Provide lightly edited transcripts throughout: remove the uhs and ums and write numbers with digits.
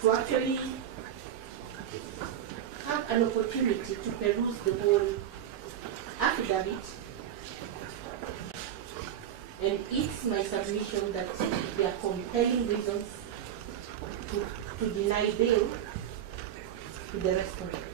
to actually have an opportunity to peruse the whole affidavit. And it's my submission that there are compelling reasons to deny bail to the respondents.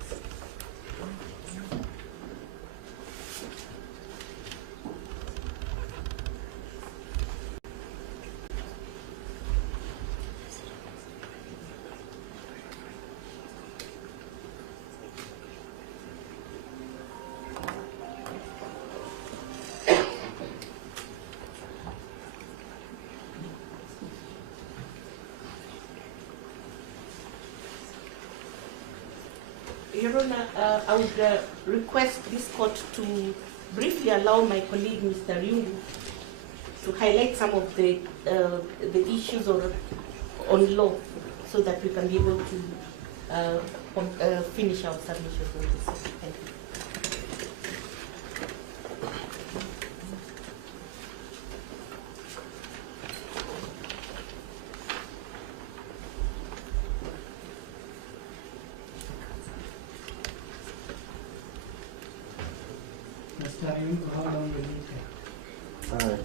Your Honor, I would request this court to briefly allow my colleague, Mr. Ryungu, to highlight some of the issues on law so that we can be able to finish our submission on this. Thank you. How long will it take?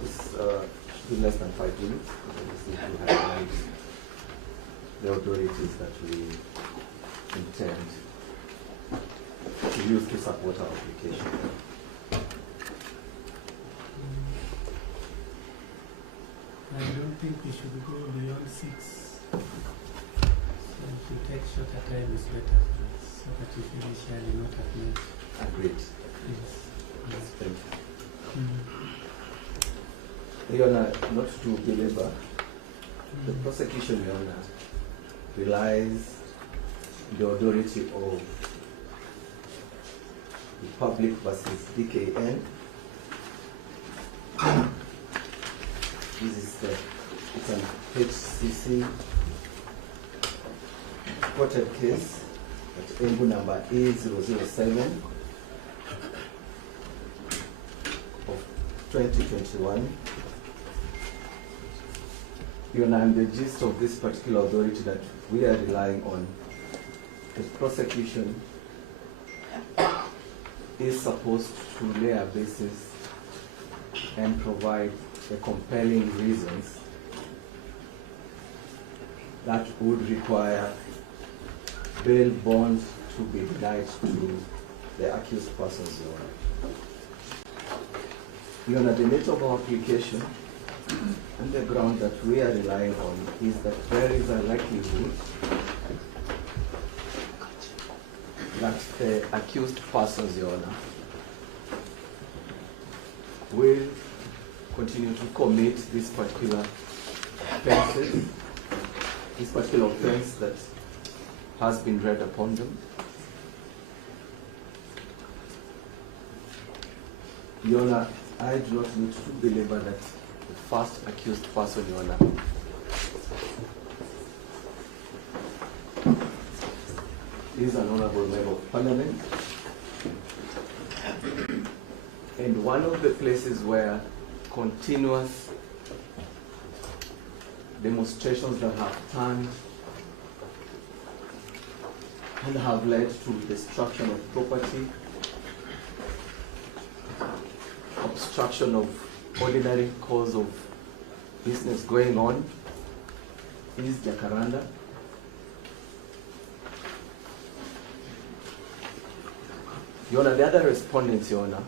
This should be less than 5 minutes. Obviously, to highlight the authorities that we intend to use to support our application. I don't think we should go beyond 6. So if you take shorter time, it's better for us, so that we finish early, not at night. Agreed. Yes. Thank you. Your Honor, not to belabor, the prosecution, Your Honor, relies the authority of the public versus DKN. This is it's an HCC reported case at Embu number A007 of 2021. Your Honor, and the gist of this particular authority that we are relying on, the prosecution is supposed to lay a basis and provide the compelling reasons that would require bail bond to be denied to the accused persons, Your Honor. Your Honor, the nature of our application and the ground that we are relying on is that there is a likelihood that the accused persons, Your Honor, will continue to commit this particular offenses, this particular offense that has been read upon them. Your Honor, I do not need to belabor that the first accused person, Your Honor, is an honorable member of parliament. And one of the places where continuous demonstrations that have turned and have led to destruction of property, obstruction of ordinary course of business going on, is Jacaranda. Your Honor, the other respondents, Your Honor,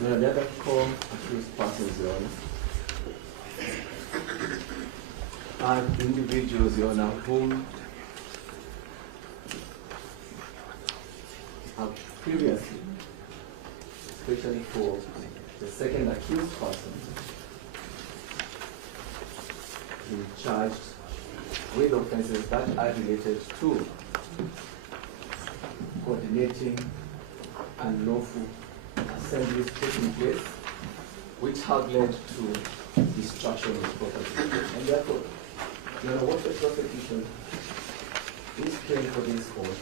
the other four accused persons, Your Honor, are individuals, Your Honor, whom have previously, especially for the second accused person, been charged with offenses that are related to coordinating unlawful incendies taking place, which have led to destruction of property. And therefore, what the prosecution is praying for this court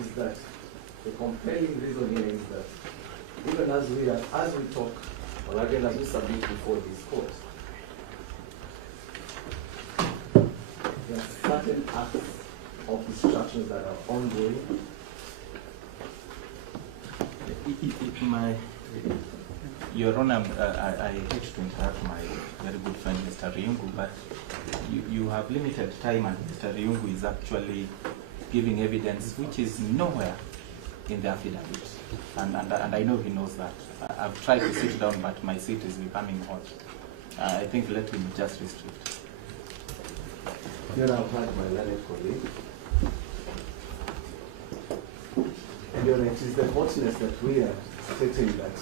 is that the compelling reason here is that even as we talk, or again as we submit before this court, there are certain acts of destructions that are ongoing. Your Honor, I hate to interrupt my very good friend Mr. Riungu, but you have limited time and Mr. Riungu is actually giving evidence which is nowhere in the affidavit. And I know he knows that. I've tried to sit down, but my seat is becoming hot. I think let him just restrict. You know, I've had my learned colleague. And it is the hotness that we are stating that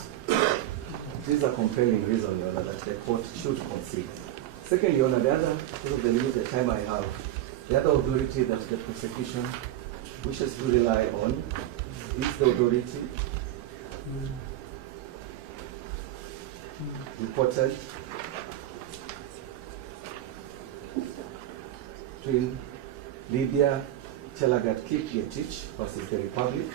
this is a compelling reason, Your Honor, that the court should concede. Secondly, Your Honor, the other, because of the limited time I have, the other authority that the prosecution wishes to rely on is the authority reported between Lydia Chelagat Kipyetich versus the Republic.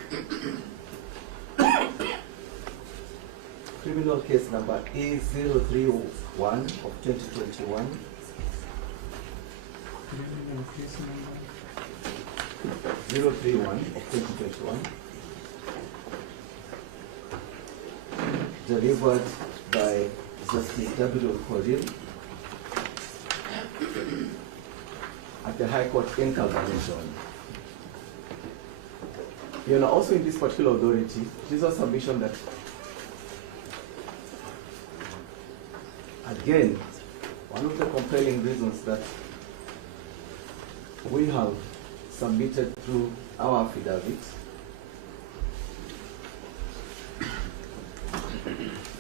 Criminal case number A031 of 2021. Criminal case number 031 of 2021. Delivered by Justice W. Korir at the High Court in Calculation. You know, also in this particular authority, it is a submission that, again, one of the compelling reasons that we have submitted through our affidavit,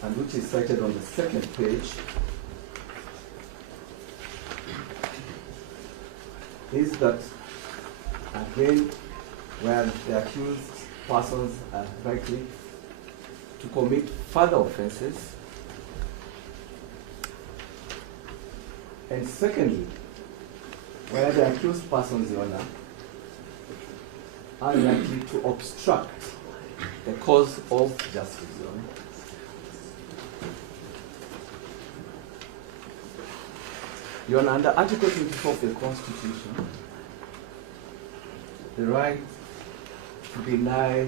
and which is cited on the second page, is that, again, where the accused persons are likely to commit further offenses. And secondly, where the accused persons, Your Honor, are likely to obstruct the cause of justice, Your Honor. Your Honor, under Article 24 of the Constitution, the right to deny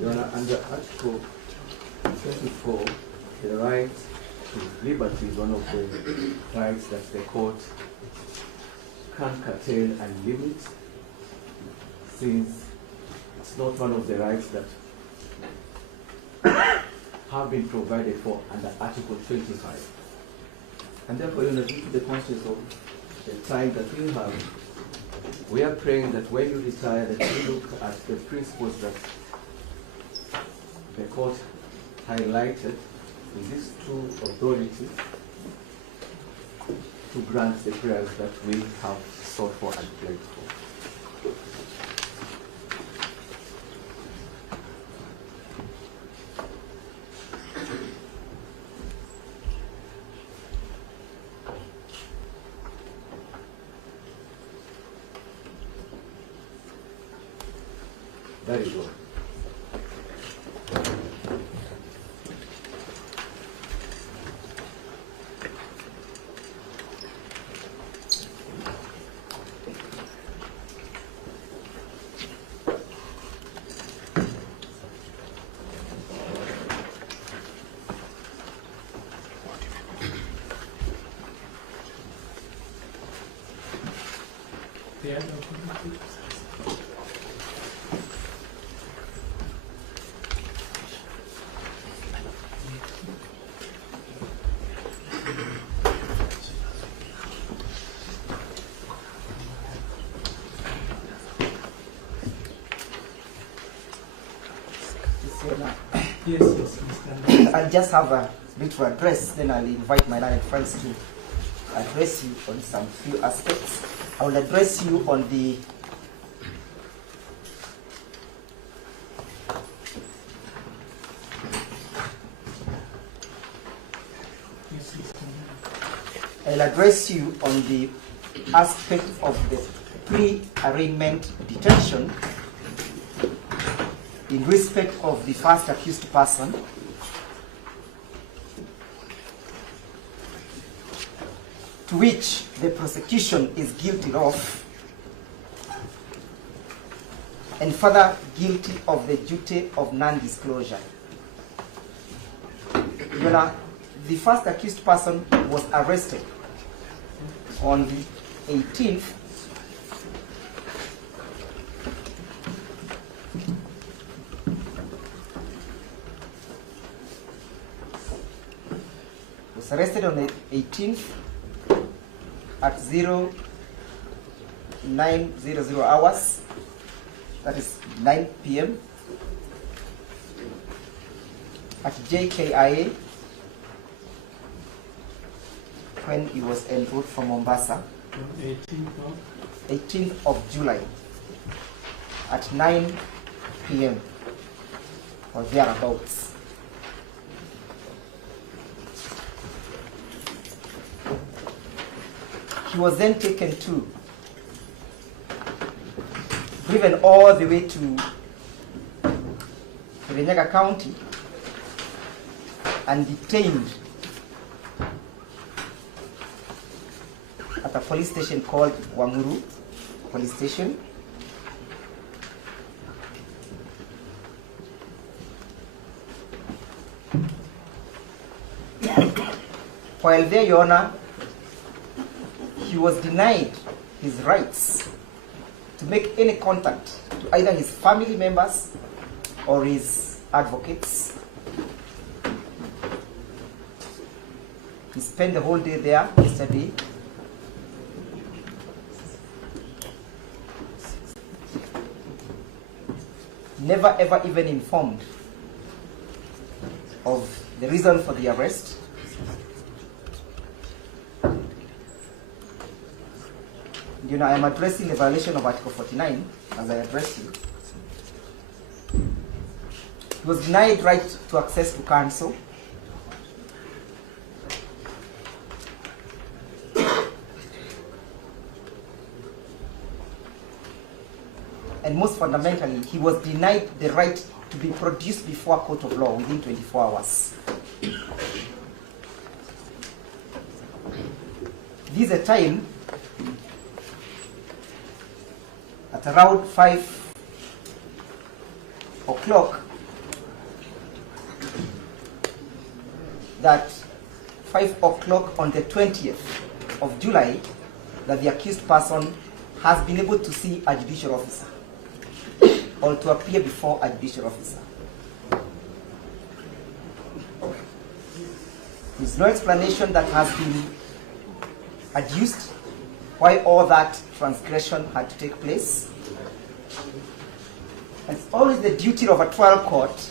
Your Honor, under Article 24, the right to liberty is one of the rights that the court can curtail and limit, since it's not one of the rights that have been provided for under Article 25. And therefore, Your Honor, due to the conscience of the time that we have, we are praying that when you retire, that you look at the principles that the court highlighted in these two authorities to grant the prayers that we have sought for and prayed for. Very good. the other authority. Yes, Mr. I'll just have a little address, then I'll invite my learned friends to address you on some few aspects. I will address you on the aspect of the pre-arraignment detention in respect of the first accused person, to which the prosecution is guilty of, and further guilty of the duty of non-disclosure. Your Honor, the first accused person was arrested on the 18th at 0900 hours, that is 9 p.m. at JKIA when he was en route from Mombasa. 18th of July at 9 p.m. or thereabouts. He was then taken to, driven all the way to Kirinyaga County and detained at a police station called Wanguru Police Station. While there, Your Honor, he was denied his rights to make any contact to either his family members or his advocates. He spent the whole day there yesterday. Never ever even informed of the reason for the arrest. You know, I am addressing the violation of Article 49 as I address you. He was denied right to access to counsel. And most fundamentally, he was denied the right to be produced before a court of law within 24 hours. This is a time at around 5 o'clock that 5 o'clock on the 20th of July that the accused person has been able to see a judicial officer or to appear before a judicial officer. There's no explanation that has been adduced why all that transgression had to take place. And it's always the duty of a trial court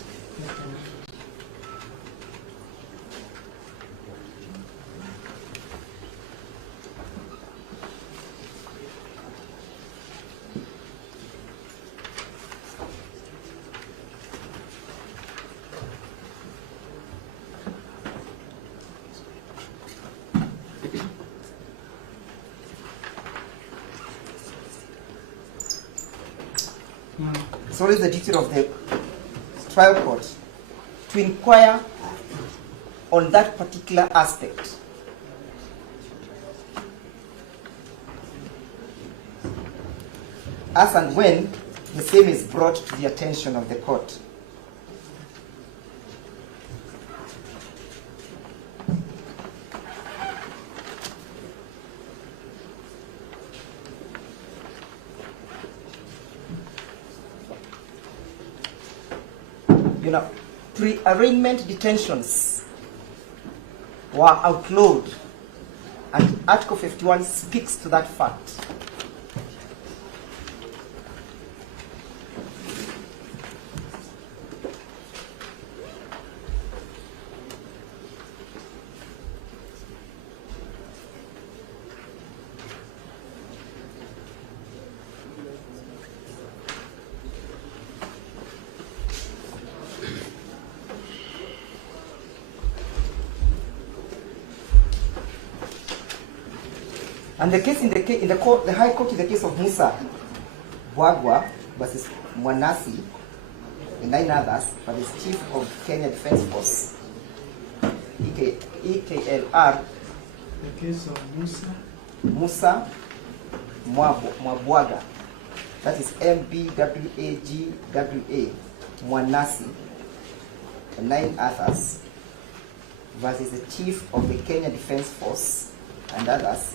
it's always the duty of the trial court to inquire on that particular aspect. As and when the same is brought to the attention of the court. You know, pre-arraignment detentions were outlawed, and Article 51 speaks to that fact. And the case in the court, the High Court, in the case of Musa Bwagwa versus Mwanasi and 9 others, for the Chief of Kenya Defence Force, EKLR. The case of Musa Mwabwaga, that is MBWAGWA, Mwanasi, and 9 others, versus the Chief of the Kenya Defence Force and others,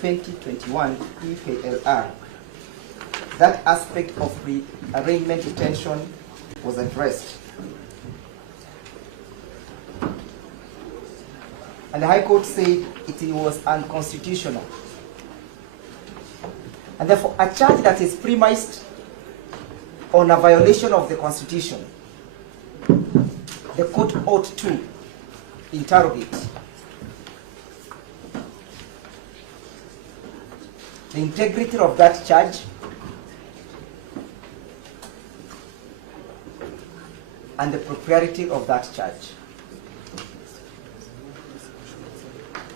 2021 EKLR. That aspect of pre-arraignment detention was addressed. And the High Court said it was unconstitutional. And therefore, a charge that is premised on a violation of the Constitution, the court ought to interrogate. The integrity of that charge and the propriety of that charge.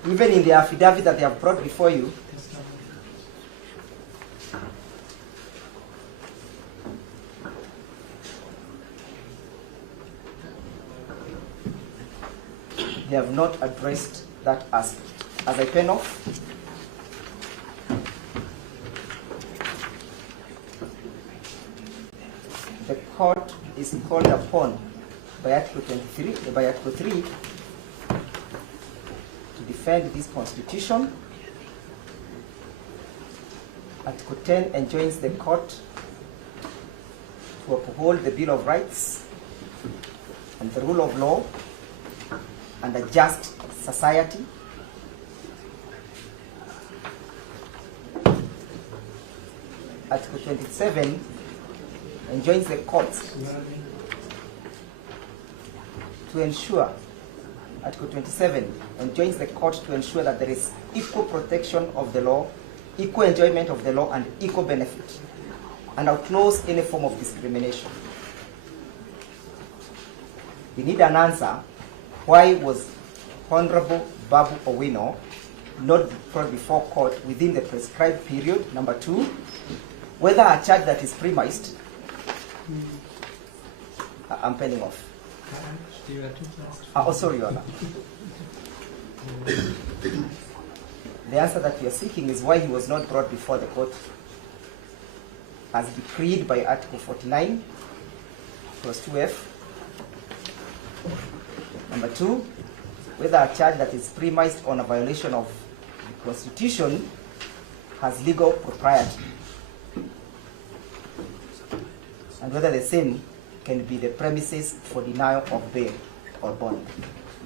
Even in the affidavit that they have brought before you, they have not addressed that aspect. As I pen off, the court is called upon by Article 3 to defend this Constitution. Article 10 enjoins the court to uphold the Bill of Rights and the rule of law and a just society. Article 27 enjoins the courts to ensure, Article 27 enjoins the court to ensure that there is equal protection of the law, equal enjoyment of the law, and equal benefit, and outlaws any form of discrimination. We need an answer. Why was Honorable Babu Owino not brought before court within the prescribed period? Number 2, whether a charge that is premised, I'm penning off. Oh, sorry, Your Honor. The answer that we are seeking is why he was not brought before the court as decreed by Article 49, clause 2F. Number 2, whether a charge that is premised on a violation of the Constitution has legal propriety, and whether the same can be the premises for denial of bail or bond.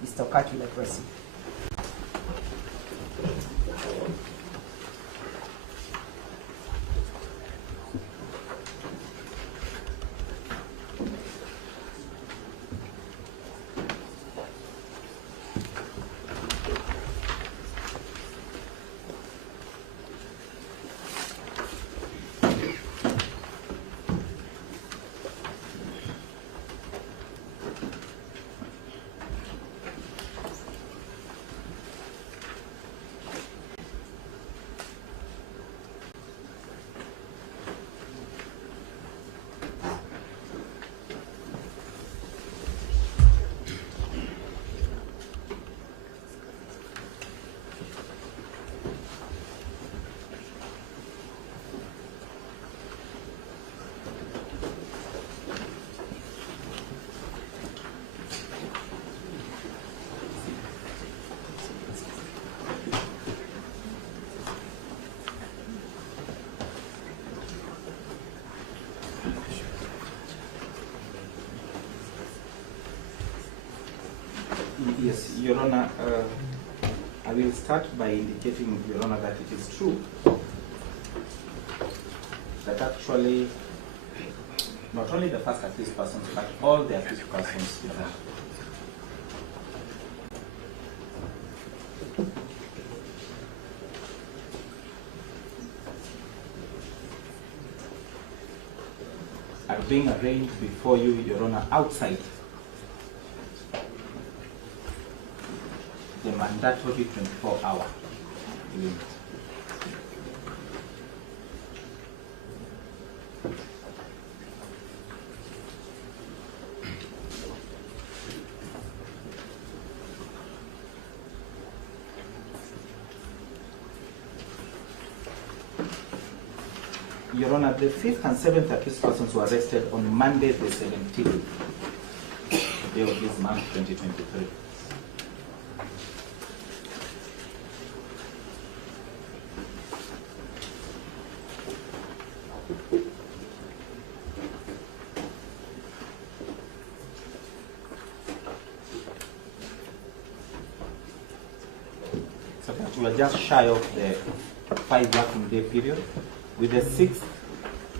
Mr. Okat will address you. Yes, Your Honor, I will start by indicating, Your Honor, that it is true that actually not only the first accused persons, but all the accused persons, Your Honor, are being arraigned before you, Your Honor, outside the mandatory 24-hour limit. Your Honor, the 5th and 7th accused persons were arrested on Monday the 17th day of this month, 2023. So that we are just shy of the 5 working day period, with the 6th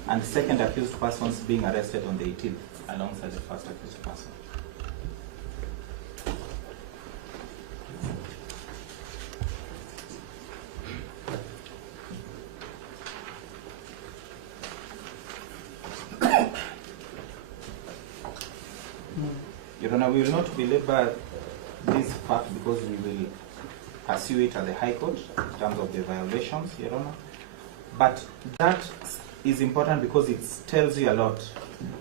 and 2nd accused persons being arrested on the 18th alongside the 1st accused person. Your Honor, we will not belabor this fact because we will pursue it at the High Court in terms of the violations, Your Honor. But that is important because it tells you a lot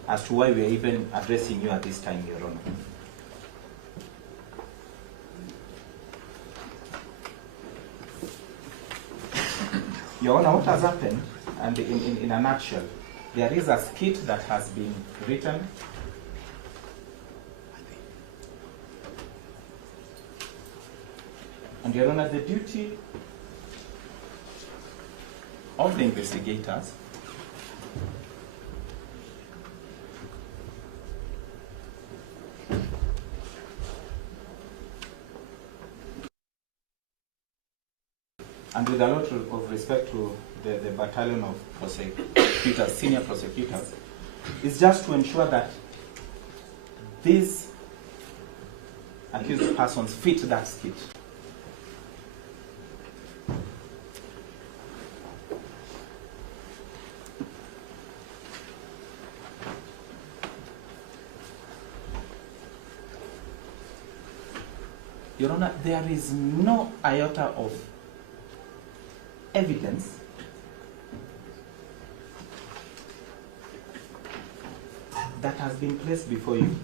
as to why we are even addressing you at this time, Your Honor. Your Honor, what has happened, and in a nutshell, there is a skit that has been written and Your Honor, the duty of the investigators and with a lot of respect to the battalion of prosecutors, senior prosecutors, is just to ensure that these accused persons fit that skit. Your Honor, there is no iota of evidence that has been placed before you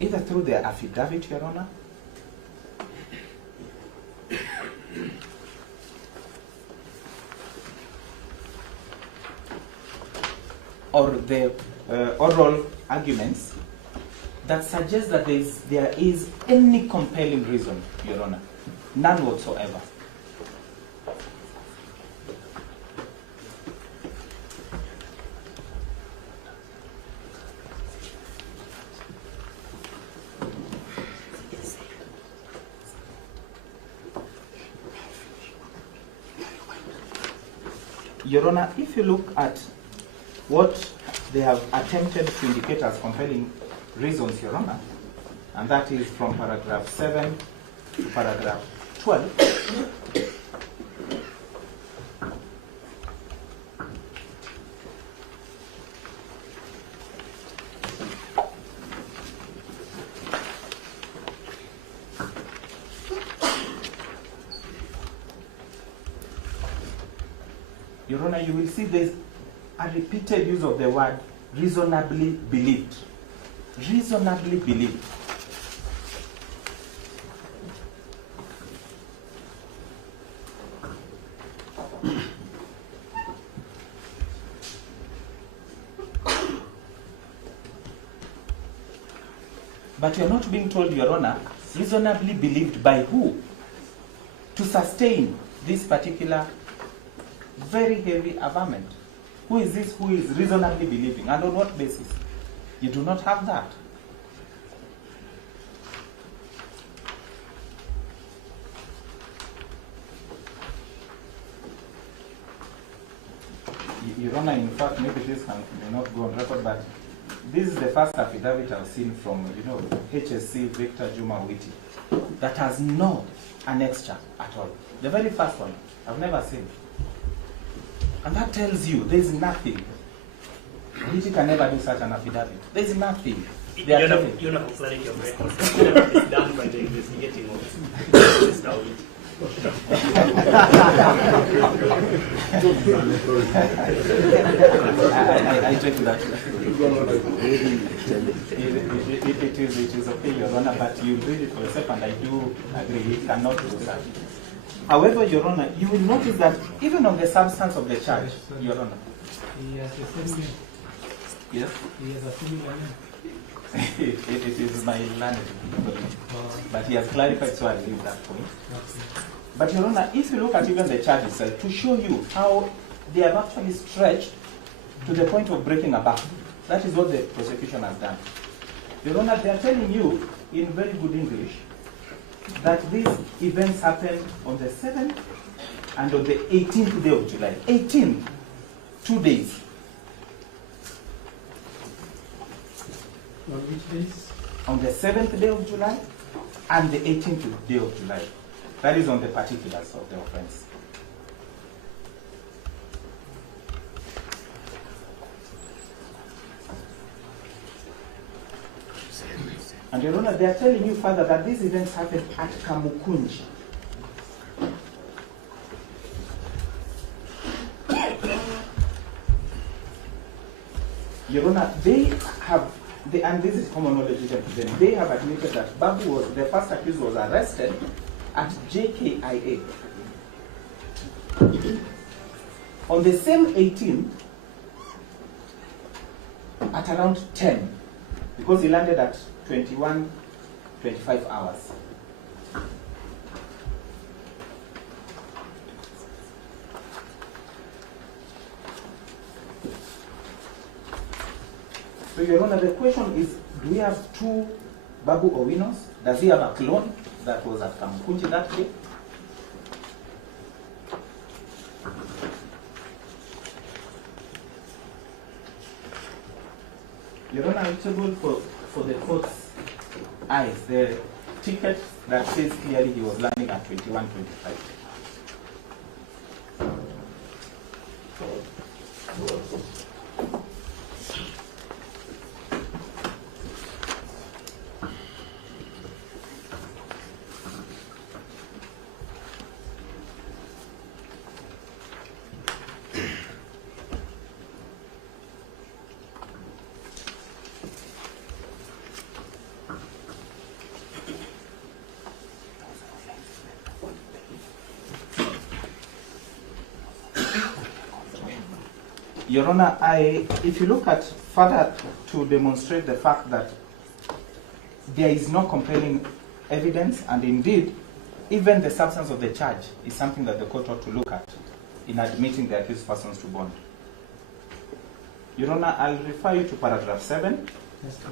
either through their affidavit, Your Honor, or the oral arguments that suggest that there is any compelling reason, Your Honor. None whatsoever. Your Honor, if you look at what they have attempted to indicate as compelling reasons, Your Honor, and that is from paragraph 7 to paragraph 12. Your Honor, you will see there's a repeated use of the word reasonably believed. Reasonably believed. But you're not being told, Your Honor, reasonably believed by who? To sustain this particular very heavy averment. Who is this who is reasonably believing, and on what basis? You do not have that. Your Honor, in fact, maybe this may not go on record, but this is the first affidavit I've seen from, HSC Victor Juma Witi that has no annexure at all. The very first one, I've never seen. And that tells you there's nothing. Witi can never do such an affidavit. There's nothing. You're not for clarity of record. It's done by the investigating officer. I take that. It is okay, Your Honor, but you read it for yourself, and I do agree, he cannot do that. However, Your Honor, you will notice that even on the substance of the charge, Your Honor. He has a similar name. Yes? He has a similar name. It is my learned, but he has clarified, so I leave that point. Okay. But Your Honor, if you look at even the charge itself, to show you how they have actually stretched to the point of breaking a back. That is what the prosecution has done. Your Honor, they are telling you in very good English that these events happened on the 7th and on the 18th day of July. 18, 2 days. On which days? On the 7th day of July and the 18th day of July. That is on the particulars of the offense. And Your Honor, they are telling you further that these events happened at Kamukunji. Your Honor, they have, and this is common knowledge to them, they have admitted that Babu was, the first accused was arrested at JKIA. On the same 18th, at around 10, because he landed at 25 hours. So Your Honor, the question is, do we have two Babu Owinos? Does he have a clone that was at Kamukunji that day? Your Honor, it's able for the court's eyes, the ticket that says clearly he was landing at 21:25. Your Honor, if you look at further to demonstrate the fact that there is no compelling evidence, and indeed, even the substance of the charge is something that the court ought to look at in admitting the accused persons to bond. Your Honor, I'll refer you to paragraph 7. Yes, sir.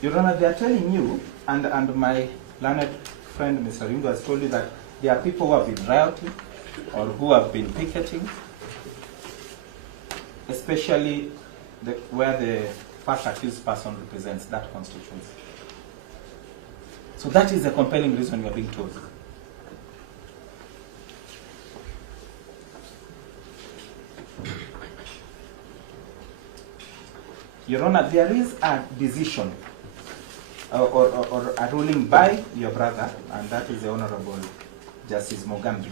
Your Honor, they are telling you, and my learned friend Mr. Ringo has told you that there are people who have been rioting or who have been picketing, especially where the first accused person represents that constituency. So that is the compelling reason you are being told. Your Honor, there is a decision or a ruling by your brother, and that is the Honorable Justice Mogambi.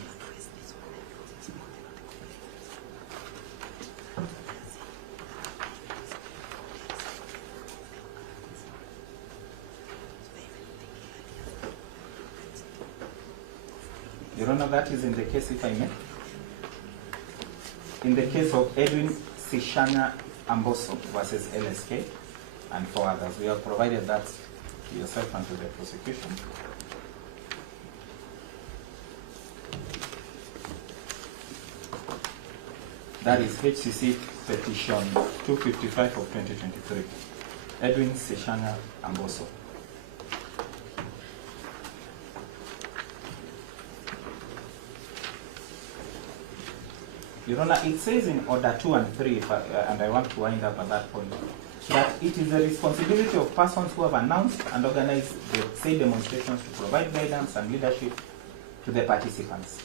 Your Honor, that is in the case, if I may, in the case of Edwin Sishana Amboso versus LSK and 4 others. We have provided that to yourself and to the prosecution. That is HCC petition 255 of 2023. Edwin Sishana Amboso. Your Honor, it says in order 2 and 3, and I want to wind up at that point, that it is the responsibility of persons who have announced and organized the said demonstrations to provide guidance and leadership to the participants.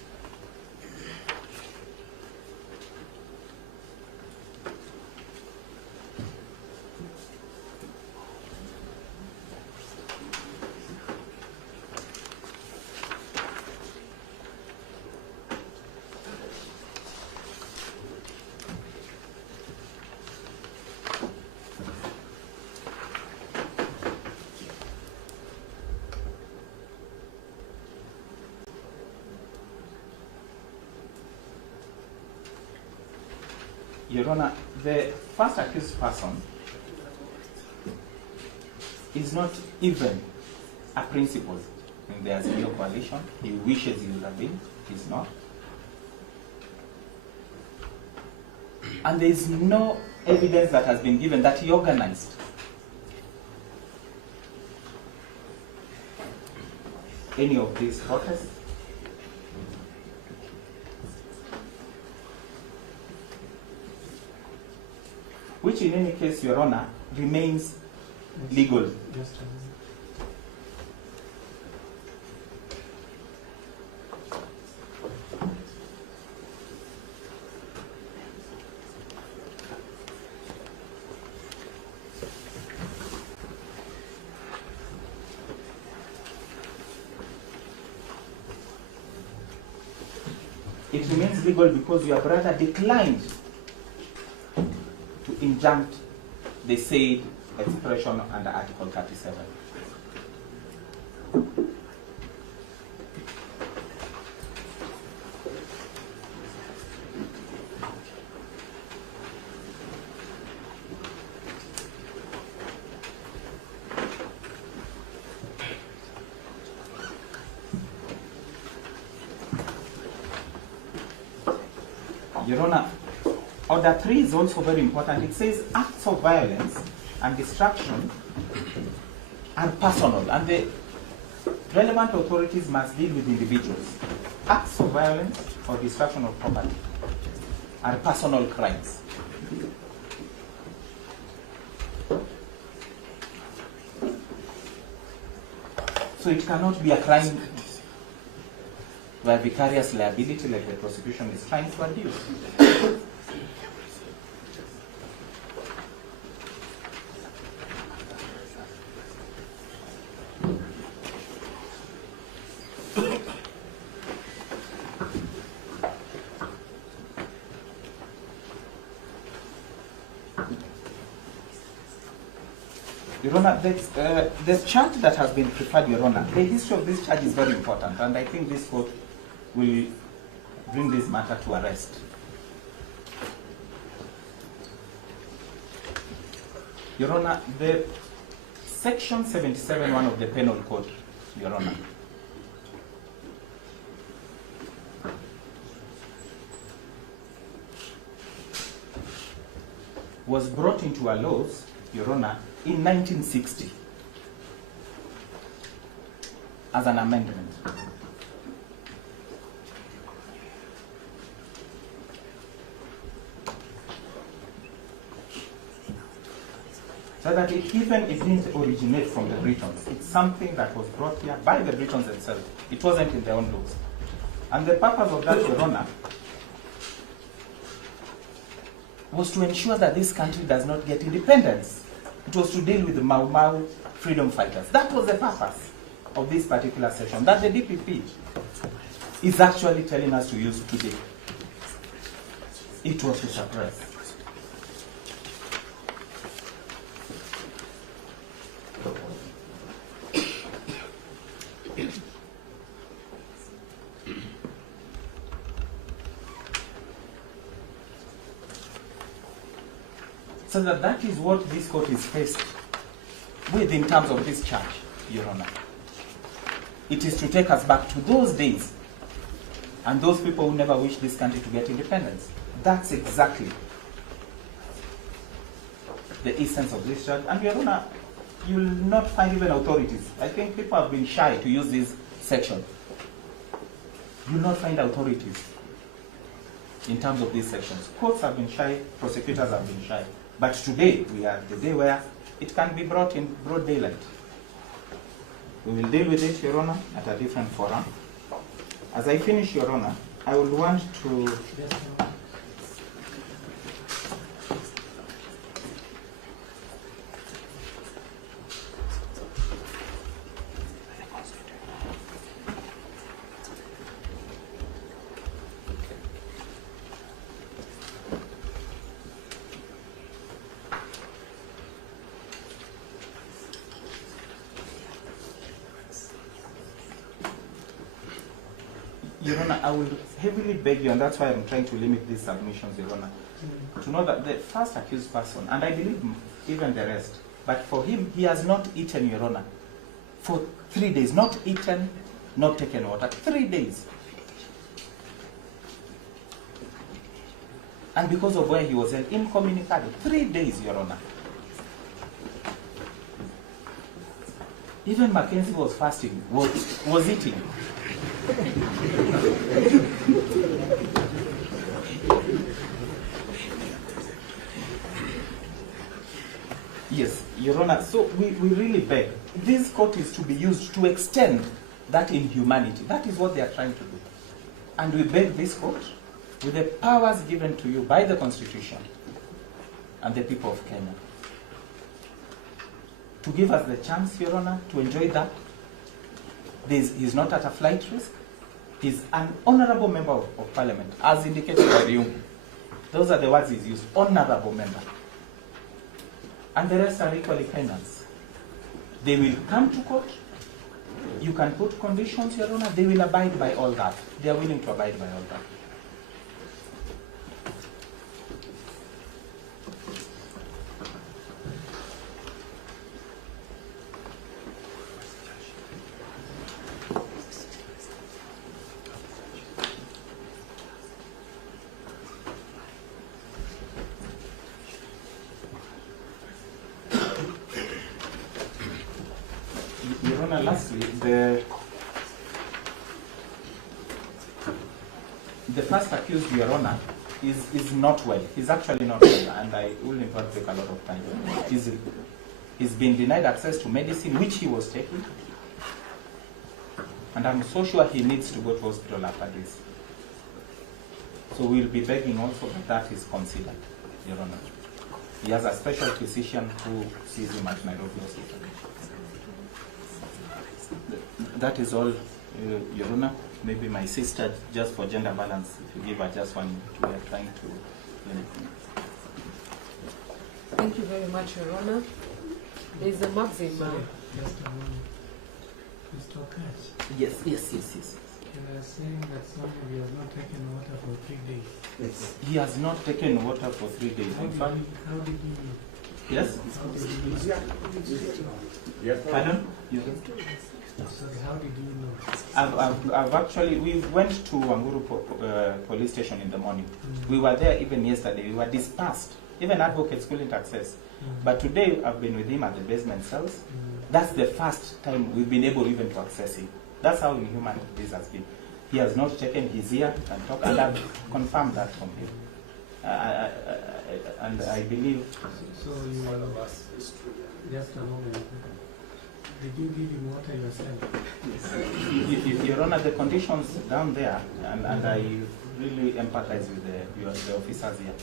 Your Honor, the first accused person is not even a principal in the Azimio coalition. He wishes he would have been. He's not. And there is no evidence that has been given that he organized any of these protests. Which in any case, Your Honor, remains legal. It remains legal because your brother declined to injunct the said expression under Article 37. Your Honor, Order 3 is also very important. It says acts of violence and destruction are personal, and the relevant authorities must deal with individuals. Acts of violence or destruction of property are personal crimes. So it cannot be a crime where vicarious liability, like the prosecution is trying to adduce. Your Honor, the charge that has been preferred, Your Honor, the history of this charge is very important, and I think this court will bring this matter to a rest. Your Honor, the Section 77(1) of the Penal Code, Your Honor, was brought into our laws, Your Honor, in 1960 as an amendment. So that it didn't originate from the Britons. It's something that was brought here by the Britons themselves. It wasn't in their own laws. And the purpose of that, Your Honor, was to ensure that this country does not get independence. It was to deal with the Mau Mau freedom fighters. That was the purpose of this particular section, that the DPP is actually telling us to use today. It was to suppress. So that is what this court is faced with in terms of this charge, Your Honor. It is to take us back to those days and those people who never wished this country to get independence. That's exactly the essence of this charge. And Your Honor, you will not find even authorities. I think people have been shy to use this section. You will not find authorities in terms of these sections. Courts have been shy, prosecutors have been shy But today, we are the day where it can be brought in broad daylight. We will deal with it, Your Honor, at a different forum. As I finish, Your Honor, I would want to... Your Honor, I will heavily beg you, and that's why I'm trying to limit these submissions, Your Honor, to know that the first accused person, and I believe even the rest, but for him, he has not eaten, Your Honor, for 3 days. Not eaten, not taken water. 3 days. And because of where he was incommunicado. 3 days, Your Honor. Even Mackenzie was fasting, was eating. Yes, Your Honor, so we really beg. This court is to be used to extend that inhumanity. That is what they are trying to do. And we beg this court, with the powers given to you by the Constitution and the people of Kenya, to give us the chance, Your Honor, to enjoy that. He's not at a flight risk. He's an honorable member of parliament, as indicated by you. Those are the words he's used, honorable member. And the rest are equally Kenyans. They will come to court. You can put conditions, Your Honor. They will abide by all that. They are willing to abide by all that. Your Honor, lastly, the first accused, Your Honor, is not well. He's actually not well, and I will in fact take a lot of time. He's been denied access to medicine, which he was taking, and I'm so sure he needs to go to hospital after this. So we'll be begging also that is considered, Your Honor. He has a special physician who sees him at Nairobi Hospital. That is all, Your Honor. Maybe my sister, just for gender balance, if you give her just 1 minute, we are trying to... Thank you very much, Your Honor. There is a maxim. Sorry, just a moment. Mr. Okash, Yes. you are saying that somebody has not taken water for 3 days. Yes. He has not taken water for 3 days. How In did fact, you know? yes? How did you know? Pardon? Sorry, how did you know? I've actually, we went to Wanguru police station in the morning. We were there even yesterday. We were dispersed. Even advocates couldn't access. But today I've been with him at the basement cells. That's the first time we've been able even to access him. That's how inhuman this has been. He has not taken his ear and talk, and I've confirmed that from him. And I believe... So you just a moment. Did you give him water yourself? Your Honor, the conditions down there, and I really empathize with the officers here.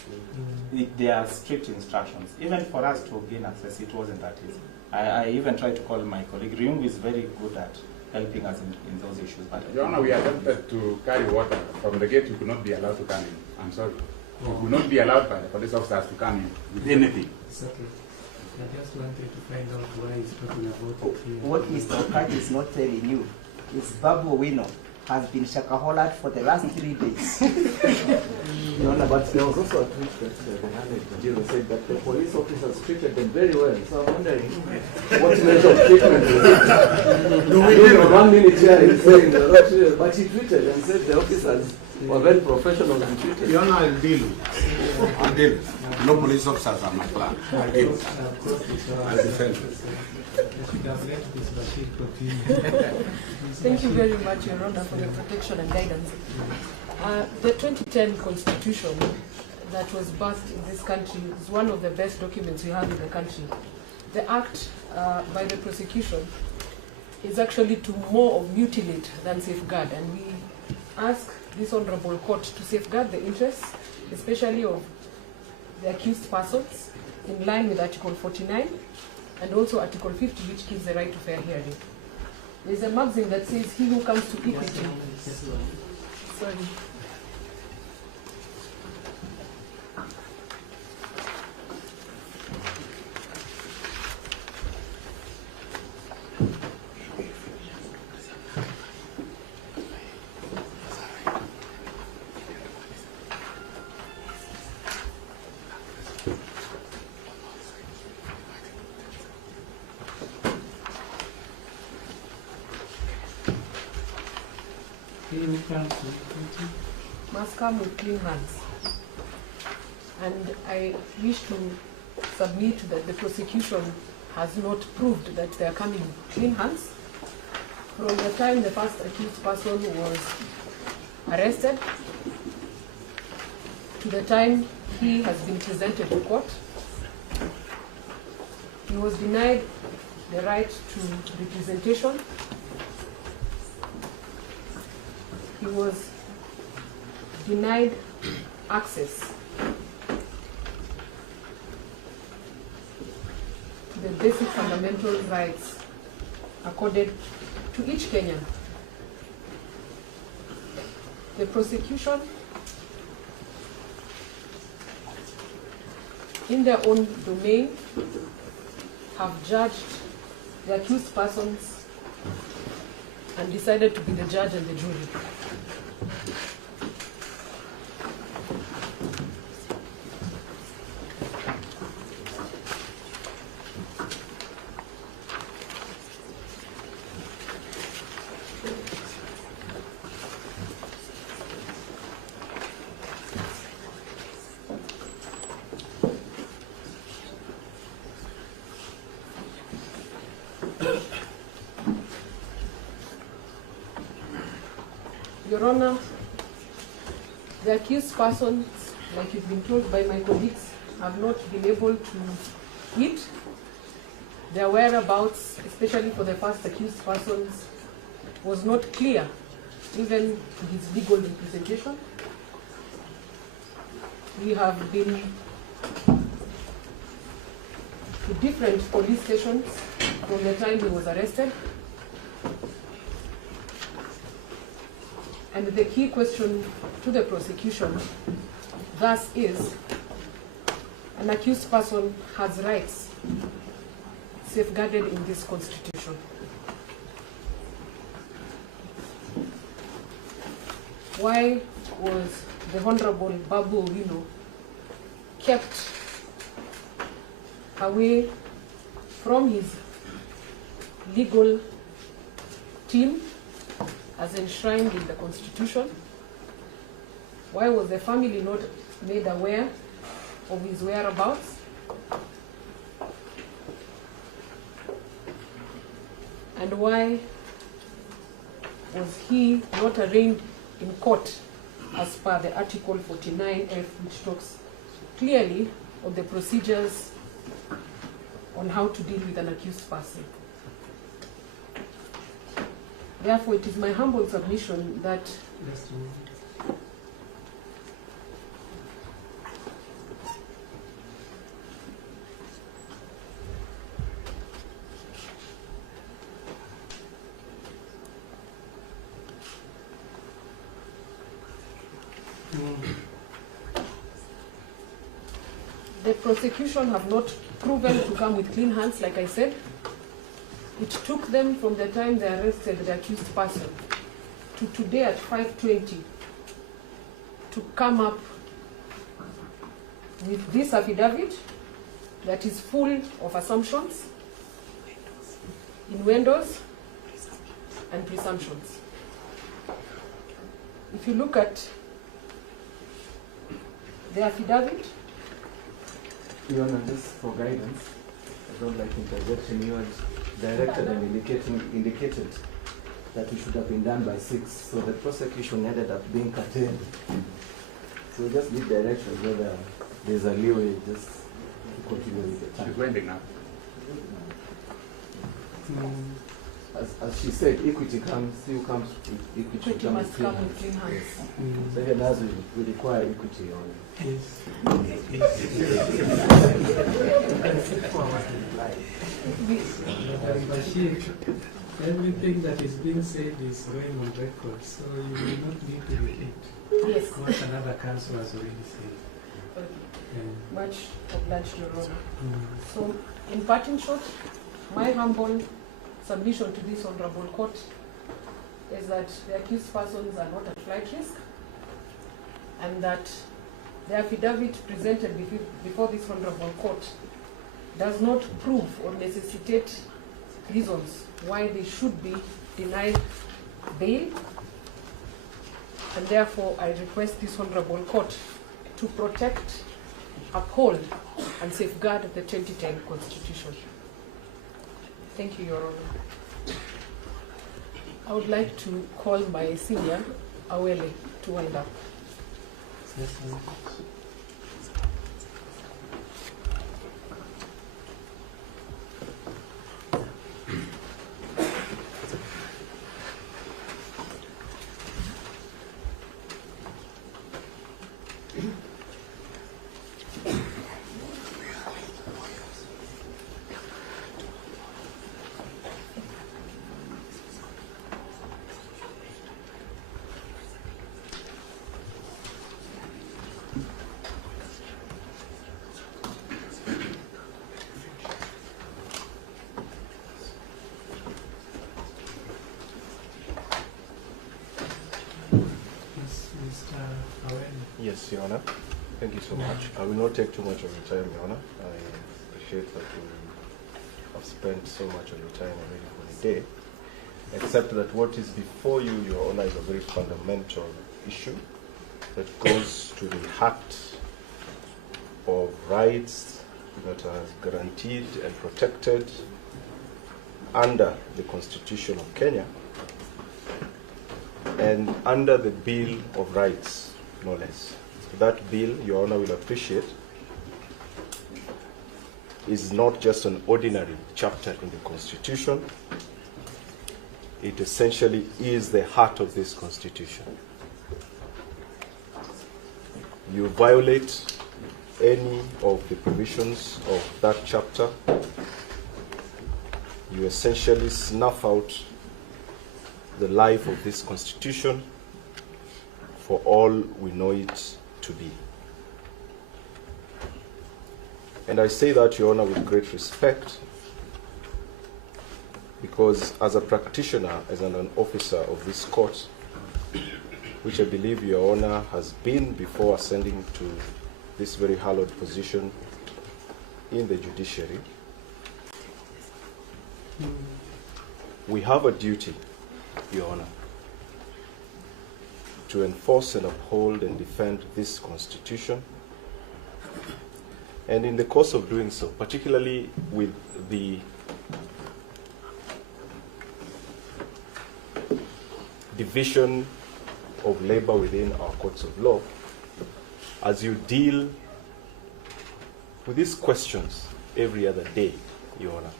There are strict instructions. Even for us to gain access, it wasn't that easy. I even tried to call my colleague. Ryungu is very good at helping us in those issues. But Your Honor, we attempted to carry water from the gate. You could not be allowed to come in. I'm sorry. You could not be allowed by the police officers to come in with anything. It's okay. I just wanted to find out why he's talking about it here. What Mr. Okaji is not telling you is Babu Owino has been shakaholat for the last 3 days. No, but there was also a tweet that the Handed said that the police officers treated them very well. So I'm wondering what measure of treatment is it? Do we know 1 minute here he's saying they're not treated, but he tweeted and said the officers were very professional and treated. Your Honor, I'll deal. I'll deal. No police officers are my plan. I'll deal. I'll defend. Thank you very much, Your Honor, for your protection and guidance. The 2010 Constitution that was birthed in this country is one of the best documents we have in the country. The act by the prosecution is actually to more of mutilate than safeguard, and we ask this honorable court to safeguard the interests, especially of the accused persons, in line with Article 49 and also Article 50, which gives the right to fair hearing. There's a maxim that says, he who comes to equity. Sorry. He who comes to equity Must come with clean hands. And I wish to submit that the prosecution has not proved that they are coming with clean hands. From the time the first accused person was arrested to the time he has been presented to court, he was denied the right to representation. He was denied access to the basic fundamental rights accorded to each Kenyan. The prosecution, in their own domain, have judged the accused persons and decided to be the judge and the jury. Your Honor, the accused persons, like you've been told by my colleagues, have not been able to hit their whereabouts, especially for the first accused persons, was not clear, even to his legal representation. We have been to different police stations from the time he was arrested. And the key question to the prosecution thus is, an accused person has rights safeguarded in this constitution. Why was the Honorable Babu Owino kept away from his legal team as enshrined in the Constitution? Why was the family not made aware of his whereabouts? And why was he not arraigned in court as per the Article 49F, which talks clearly of the procedures on how to deal with an accused person? Therefore, it is my humble submission that the prosecution have not proven to come with clean hands, like I said. It took them from the time they arrested the accused person to today at 5:20 to come up with this affidavit that is full of assumptions, innuendos, and presumptions. If you look at the affidavit, Your Honor, this for guidance, I don't like interjection. You had directed and indicated that it should have been done by 6, so the prosecution ended up being curtailed So just need direction whether there's a leeway just to continue with the She's time. winding now. As she said, equity still comes with equity. Equity comes must with clean come with hands. clean hands. So even as we require equity on Yes. Bashir, everything that is being said is going on record, so you will not need to repeat Yes. what another council has already said. Much obliged, Your Honor. Mm. So, in parting shot, my humble submission to this honorable court is that the accused persons are not at flight risk, and that the affidavit presented before this honorable court does not prove or necessitate reasons why they should be denied bail, and therefore I request this honorable court to protect, uphold, and safeguard the 2010 Constitution. Thank you, Your Honor. I would like to call my senior, Awele, to wind up. Yes, sir. Mr. Awele. Yes, Your Honor. Thank you so much. I will not take too much of your time, Your Honor. I appreciate that you have spent so much of your time already for the day. Except that what is before you, Your Honor, is a very fundamental issue that goes to the heart of rights that are guaranteed and protected under the Constitution of Kenya and under the Bill of Rights, no less. That bill, Your Honor will appreciate, is not just an ordinary chapter in the Constitution. It essentially is the heart of this Constitution. You violate any of the provisions of that chapter, you essentially snuff out the life of this Constitution for all we know it to be. And I say that, Your Honor, with great respect, because as a practitioner, as an officer of this court, which I believe Your Honor has been before ascending to this very hallowed position in the judiciary, we have a duty, Your Honor, to enforce and uphold and defend this Constitution. And in the course of doing so, particularly with the division of labor within our courts of law, as you deal with these questions every other day, Your Honor,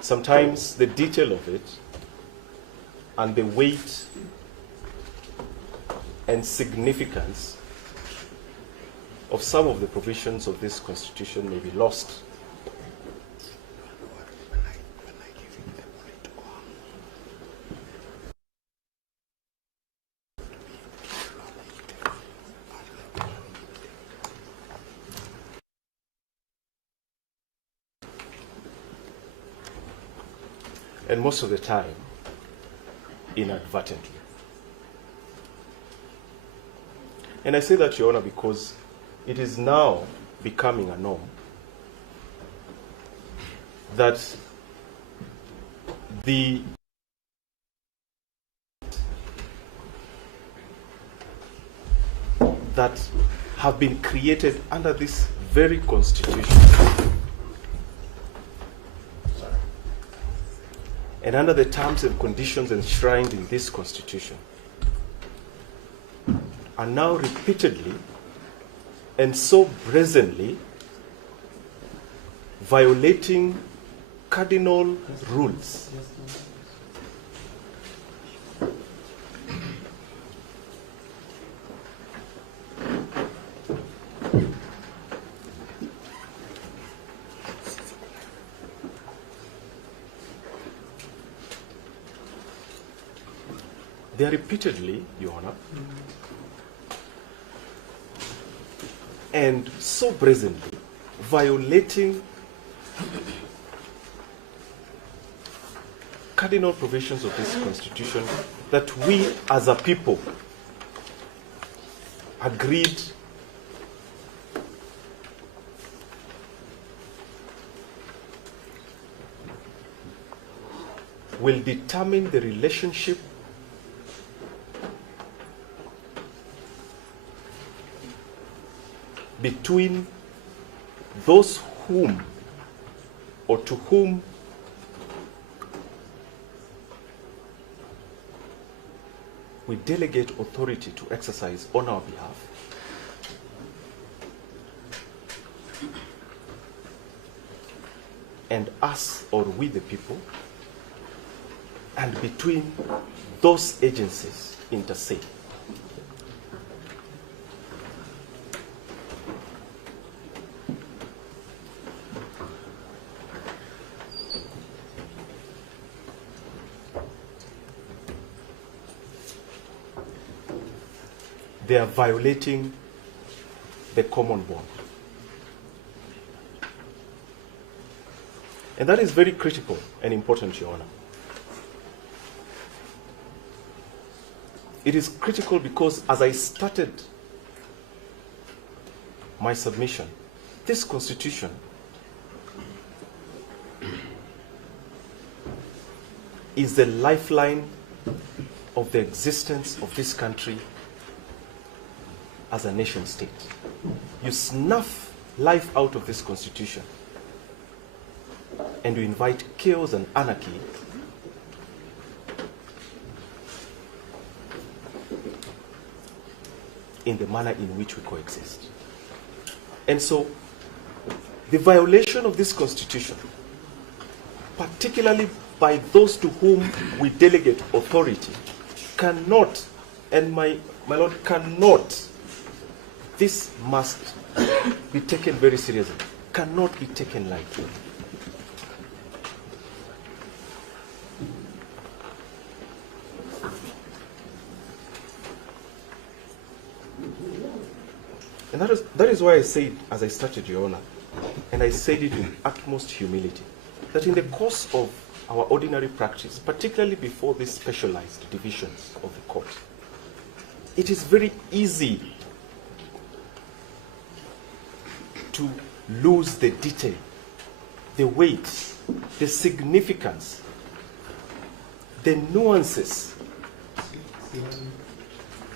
sometimes the detail of it and the weight and significance of some of the provisions of this Constitution may be lost. And most of the time, inadvertently. And I say that, Your Honor, because it is now becoming a norm that that have been created under this very Constitution and under the terms and conditions enshrined in this Constitution, are now repeatedly and so brazenly violating cardinal rules they are repeatedly, Your Honor, and so brazenly violating cardinal provisions of this Constitution that we as a people agreed will determine the relationship between those whom or to whom we delegate authority to exercise on our behalf, and us or we the people, and between those agencies inter se. They are violating the common bond. And that is very critical and important, Your Honor. It is critical because as I started my submission, this Constitution is the lifeline of the existence of this country as a nation state. You snuff life out of this Constitution and you invite chaos and anarchy in the manner in which we coexist. And so, the violation of this Constitution, particularly by those to whom we delegate authority, cannot, and my Lord, cannot, this must be taken very seriously, cannot be taken lightly. And that is why I said, as I started, Your Honor, and I said it in utmost humility, that in the course of our ordinary practice, particularly before these specialized divisions of the court, it is very easy to lose the detail, the weight, the significance, the nuances,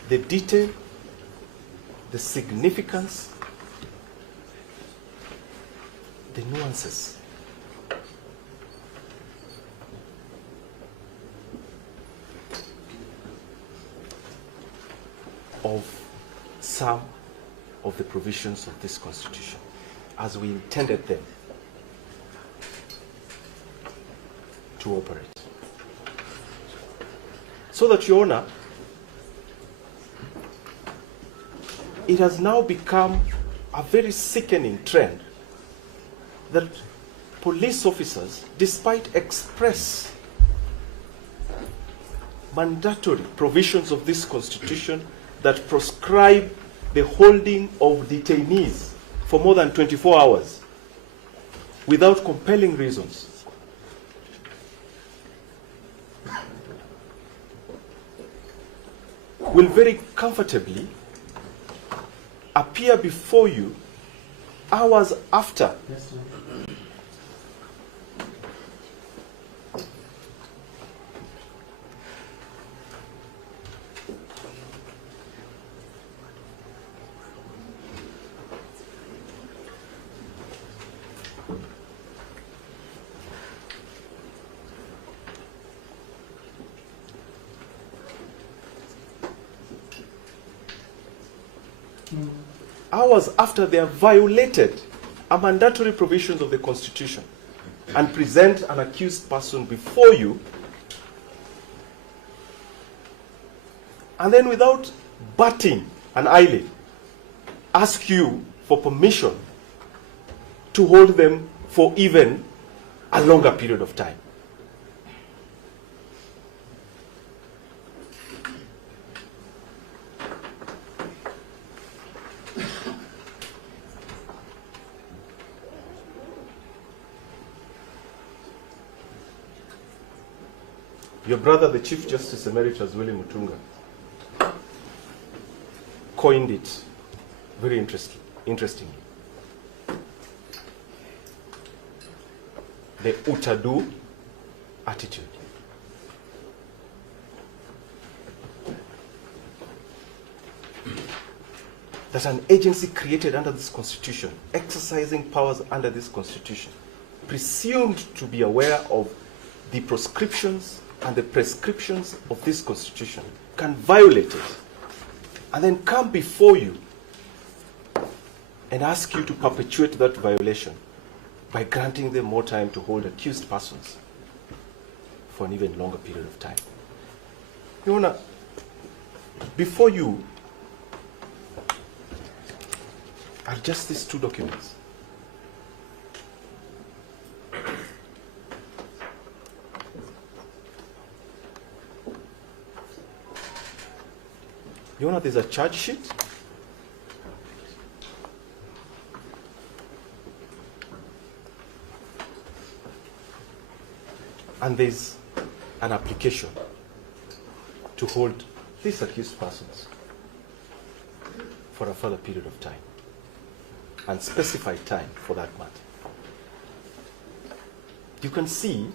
the detail, the significance, the nuances of some of the provisions of this Constitution as we intended them to operate. So that, Your Honor, it has now become a very sickening trend that police officers, despite express mandatory provisions of this Constitution that proscribe the holding of detainees for more than 24 hours without compelling reasons, will very comfortably appear before you hours after hours after they have violated a mandatory provisions of the Constitution, and present an accused person before you, and then without batting an eyelid, ask you for permission to hold them for even a longer period of time. Your brother, the Chief Justice Emeritus Willie Mutunga, coined it very interestingly. The Utadu attitude. That an agency created under this Constitution, exercising powers under this Constitution, presumed to be aware of the proscriptions and the prescriptions of this Constitution, can violate it and then come before you and ask you to perpetuate that violation by granting them more time to hold accused persons for an even longer period of time. Your Honor, before you are just these two documents. Your Honor, there's a charge sheet. And there's an application to hold these accused persons for a further period of time, and specified time for that matter. You can see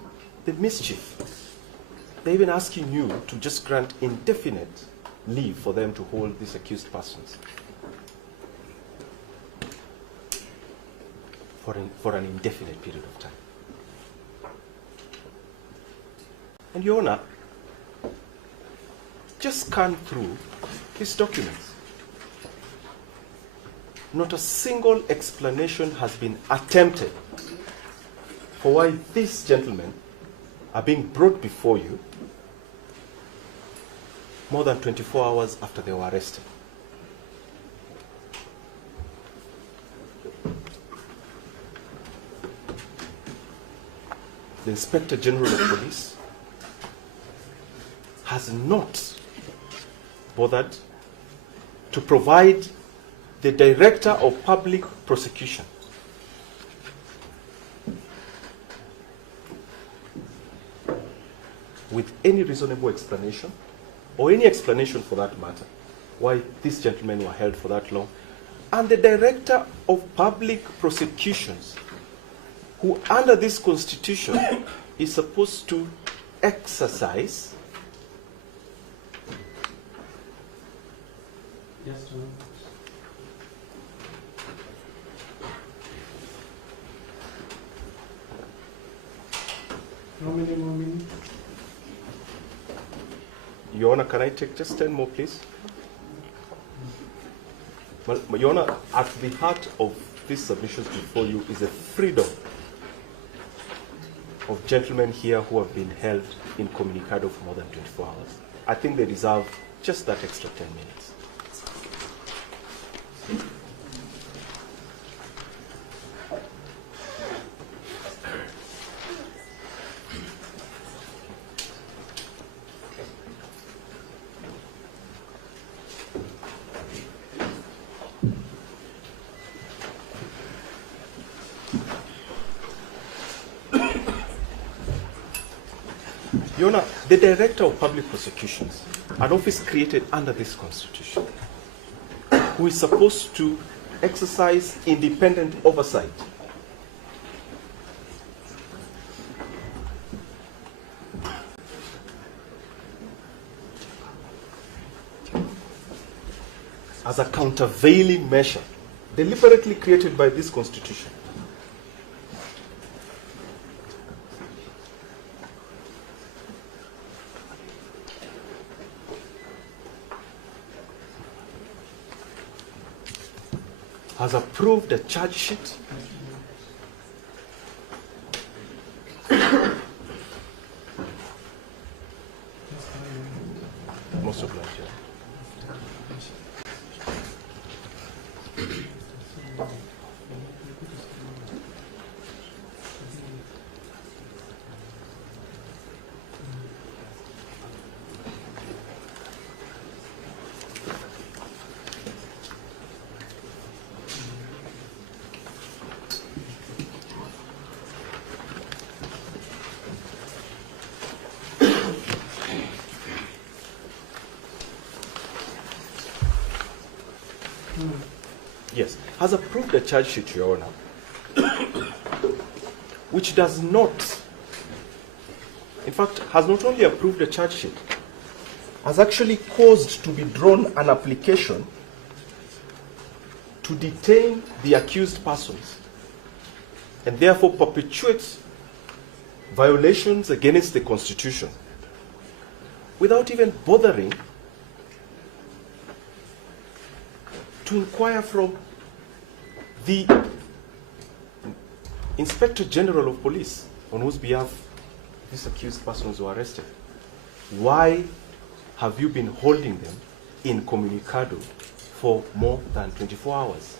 the mischief. They're even asking you to just grant indefinite leave for them to hold these accused persons for an indefinite period of time. And Your Honor, just scan through these documents. Not a single explanation has been attempted for why these gentlemen are being brought before you more than 24 hours after they were arrested. The Inspector General of Police has not bothered to provide the Director of Public Prosecution with any reasonable explanation, or any explanation for that matter, why these gentlemen were held for that long. And the Director of Public Prosecutions, who under this Constitution is supposed to exercise How many more minutes? Your Honor, can I take just 10 more, please? Well, Your Honor, at the heart of these submissions before you is a freedom of gentlemen here who have been held incommunicado for more than 24 hours. I think they deserve just that extra 10 minutes. Your Honor, the Director of Public Prosecutions, an office created under this Constitution, who is supposed to exercise independent oversight as a countervailing measure deliberately created by this Constitution. has approved a charge sheet most obliged. Yes, has approved a charge sheet, Your Honor, which does not, in fact, has not only approved a charge sheet, has actually caused to be drawn an application to detain the accused persons and therefore perpetuate violations against the Constitution without even bothering to inquire from the Inspector General of Police on whose behalf these accused persons were arrested. Why have you been holding them incommunicado for more than 24 hours?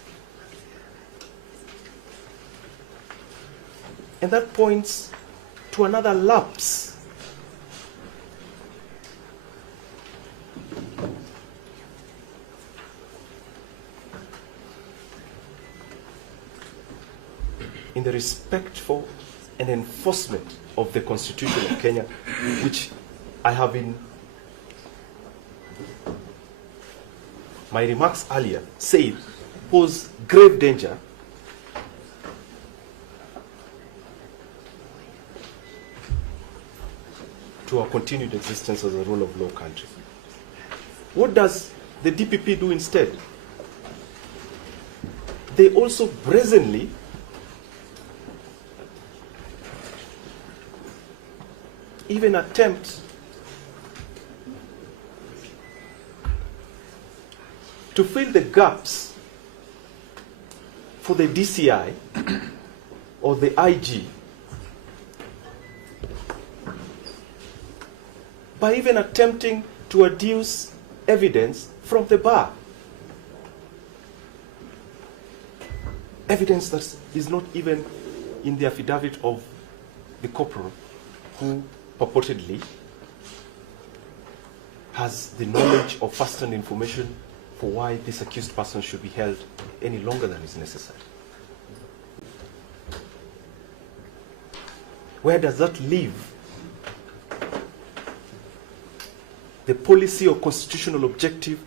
And that points to another lapse in the respect for and enforcement of the Constitution of Kenya, which I have in my remarks earlier said pose grave danger to our continued existence as a rule of law country. What does the DPP do instead? They also brazenly even attempt to fill the gaps for the DCI or the IG by even attempting to adduce evidence from the bar. Evidence that is not even in the affidavit of the corporal who purportedly has the knowledge of first-hand information for why this accused person should be held any longer than is necessary. Where does that leave the policy or constitutional objective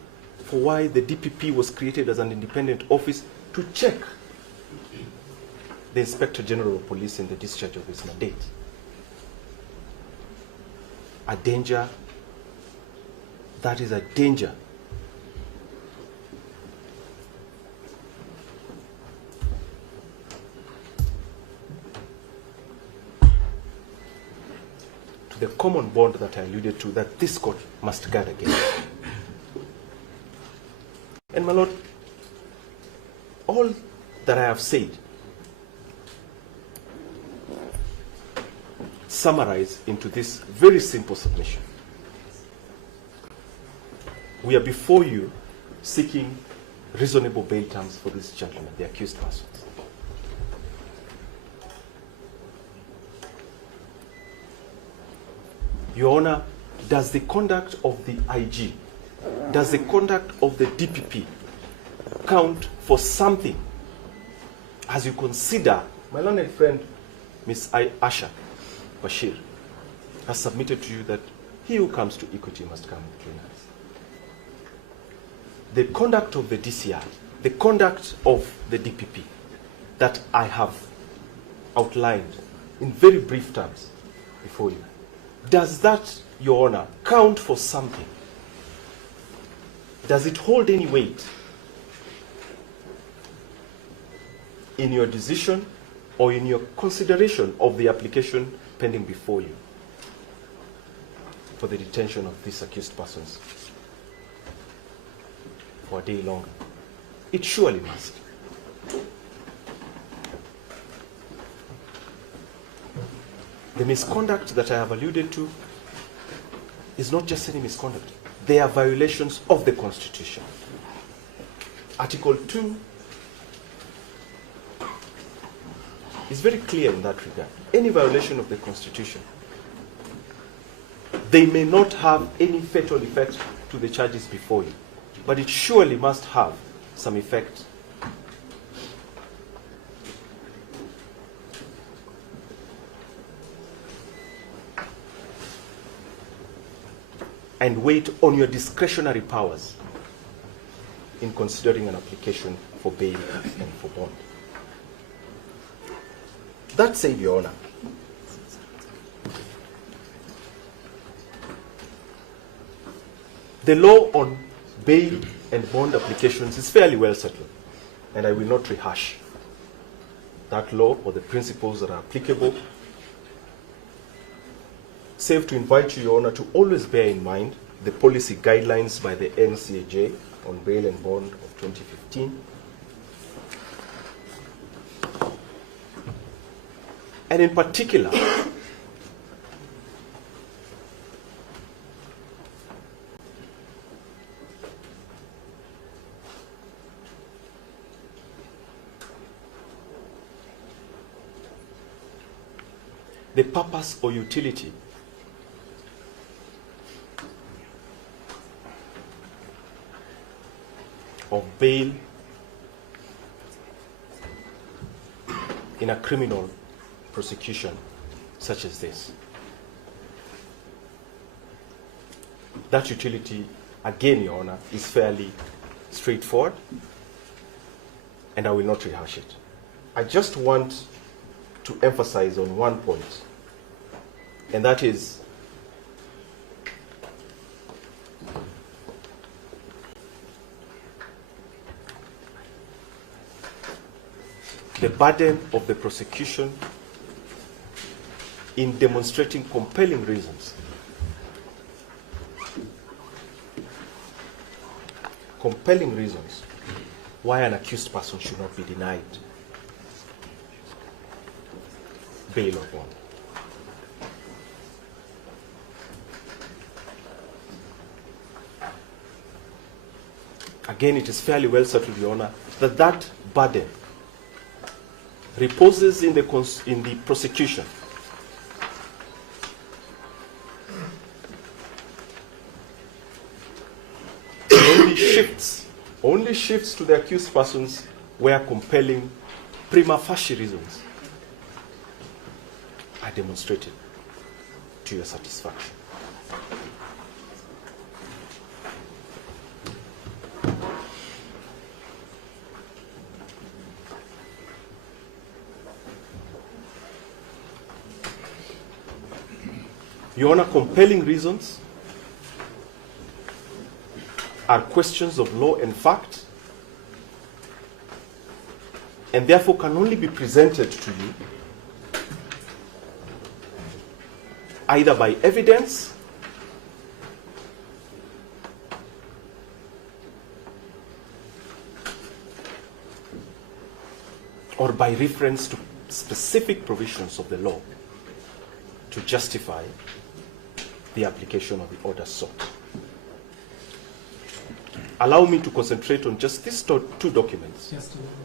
for why the DPP was created as an independent office to check the Inspector General of Police in the discharge of his mandate? A danger that is a danger to the common bond that I alluded to, that this court must guard against. And my lord, all that I have said summarize into this very simple submission. We are before you seeking reasonable bail terms for this gentleman, the accused persons. Your Honor, does the conduct of the IG, does the conduct of the DPP count for something as you consider my learned friend, Ms. Asha Bashir, has submitted to you that he who comes to equity must come with clean hands? The conduct of the DCI, the conduct of the DPP that I have outlined in very brief terms before you, does that, Your Honor, count for something? Does it hold any weight in your decision or in your consideration of the application pending before you for the detention of these accused persons for a day longer? It surely must. The misconduct that I have alluded to is not just any misconduct. They are violations of the Constitution. Article 2 is very clear in that regard. Any violation of the Constitution, they may not have any fatal effect to the charges before you, but it surely must have some effect. And weight on your discretionary powers in considering an application for bail and for bond. That said, Your Honor, the law on bail and bond applications is fairly well settled, and I will not rehash that law or the principles that are applicable, save to invite you, Your Honor, to always bear in mind the policy guidelines by the NCAJ on bail and bond of 2015, and in particular, the purpose or utility of bail in a criminal prosecution such as this. That utility, again, Your Honor, is fairly straightforward, and I will not rehash it. I just want to emphasize on one point, and that is the burden of the prosecution in demonstrating compelling reasons. Compelling reasons why an accused person should not be denied bail or bond. Again, it is fairly well settled, Your Honor, that that burden reposes in the prosecution. Only shifts to the accused persons where compelling prima facie reasons are demonstrated to your satisfaction. Your Honor, compelling reasons are questions of law and fact, and therefore can only be presented to you either by evidence or by reference to specific provisions of the law to justify the application of the order sought. Allow me to concentrate on just these two documents. Just a minute.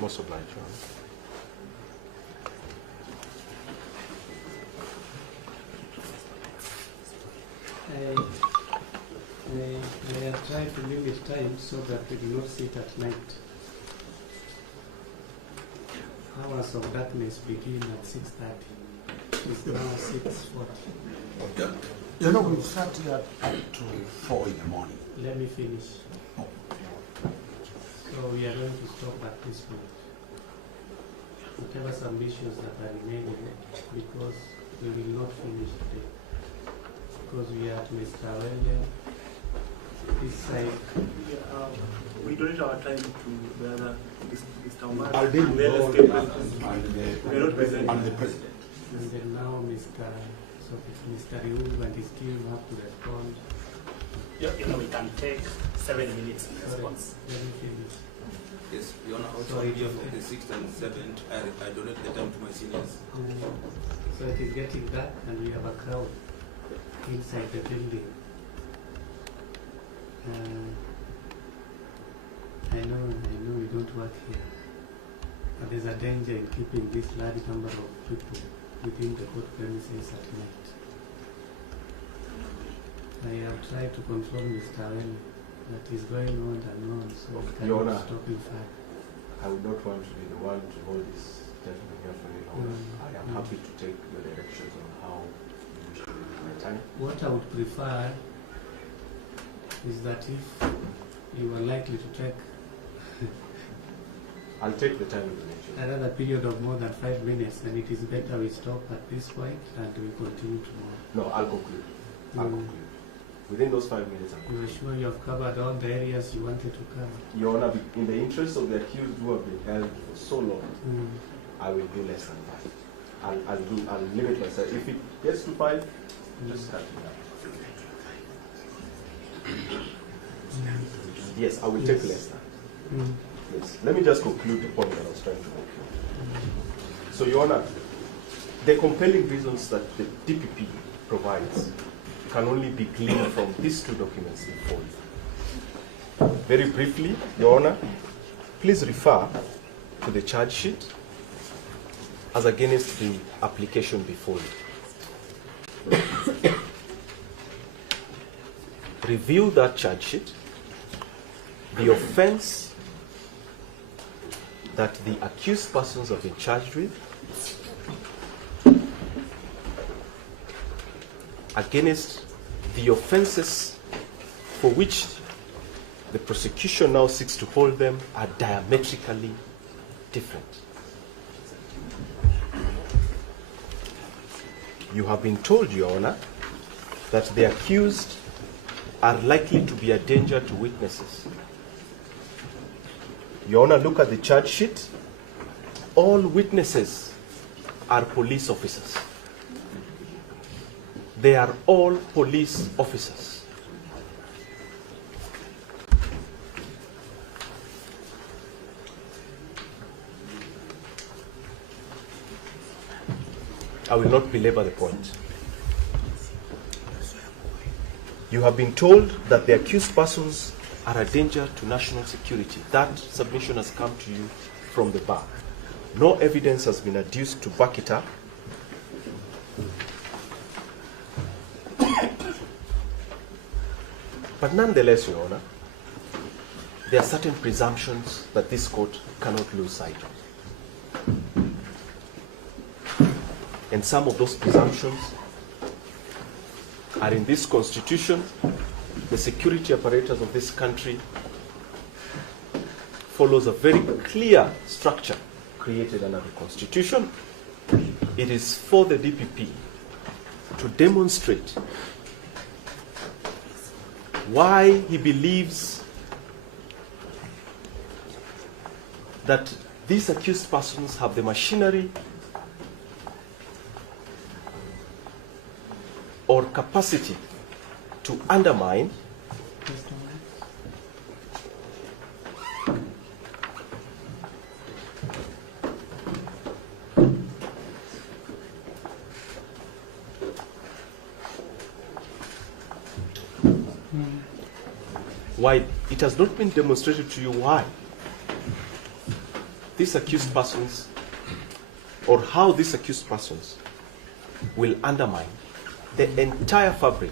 Most obliged, Your Honor. I have tried to limit time so that we do not sit at night. Hours of darkness begin at 6:30. It's now 6:40. You know, we start here at 4 in the morning. Let me finish. So we are going to stop at this point. Whatever submissions that are remaining, because we will not finish today. Because we are at Mr. William, this side. We donate our time to the other, Mr. Omar, I'll deal and with then all escape the members. We are not present. and the president. And then now Mr. Riungu and his team have to respond. Yeah, we can take 7 minutes in Sorry, response. let me finish. Yes, Your Honor, also Sorry, here from the 6th and 7th, I donate the time to my seniors. So it is getting dark and we have a crowd inside the building. I know we don't work here, but there's a danger in keeping this large number of people within the court premises at night. I have tried to control Mr. Owino, that is going on and on, so we Your cannot Honor, stop in fact. I would not want to be the one to hold this gentleman here for any longer. I am happy to take your directions on how you wish to use my time. What I would prefer is that if you are likely to take I'll take the time you mentioned. another period of more than 5 minutes, then it is better we stop at this point and we continue tomorrow. No, I'll conclude. I'll conclude. Within those 5 minutes, I'll You are sure you have covered all the areas you wanted to cover? Your Honor, in the interest of the accused who have been held for so long, I will do less than 5. I'll limit myself. If it gets to 5, just cut it down. Yes, I will take less than. Yes. Let me just conclude the point that I was trying to make. So, Your Honor, the compelling reasons that the DPP provides can only be gleaned from these two documents before you. Very briefly, Your Honor, please refer to the charge sheet as against the application before you. Review that charge sheet. The offense that the accused persons have been charged with against the offenses for which the prosecution now seeks to hold them are diametrically different. You have been told, Your Honor, that the accused are likely to be a danger to witnesses. Your Honor, look at the charge sheet. All witnesses are police officers. They are all police officers. I will not belabor the point. You have been told that the accused persons are a danger to national security. That submission has come to you from the bar. No evidence has been adduced to back it up. But nonetheless, Your Honor, there are certain presumptions that this court cannot lose sight of. And some of those presumptions are in this Constitution. The security apparatus of this country follows a very clear structure created under the Constitution. It is for the DPP to demonstrate why he believes that these accused persons have the machinery or capacity to undermine why it has not been demonstrated to you why these accused persons or how these accused persons will undermine the entire fabric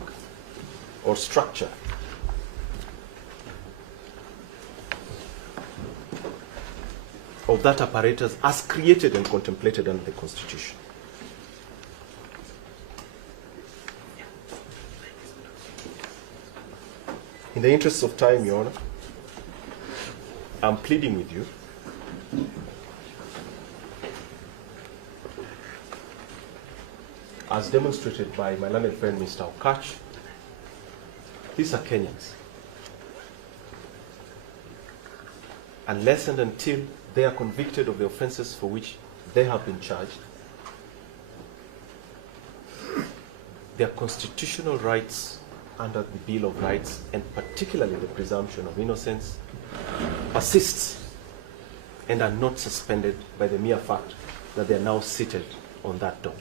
or structure of that apparatus as created and contemplated under the Constitution. In the interest of time, Your Honor, I'm pleading with you as demonstrated by my learned friend Mr. Okach. These are Kenyans. Unless and until they are convicted of the offenses for which they have been charged, their constitutional rights under the Bill of Rights, and particularly the presumption of innocence, persists and are not suspended by the mere fact that they are now seated on that dock.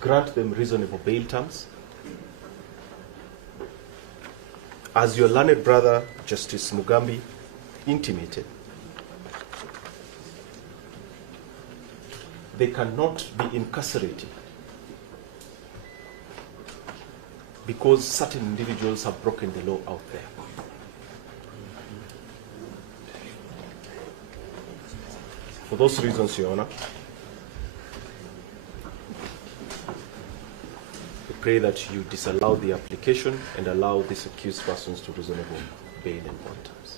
Grant them reasonable bail terms. As your learned brother, Justice Mugambi, intimated, they cannot be incarcerated because certain individuals have broken the law out there. For those reasons, Your Honor, we pray that you disallow the application and allow these accused persons to reasonable bail and bond terms.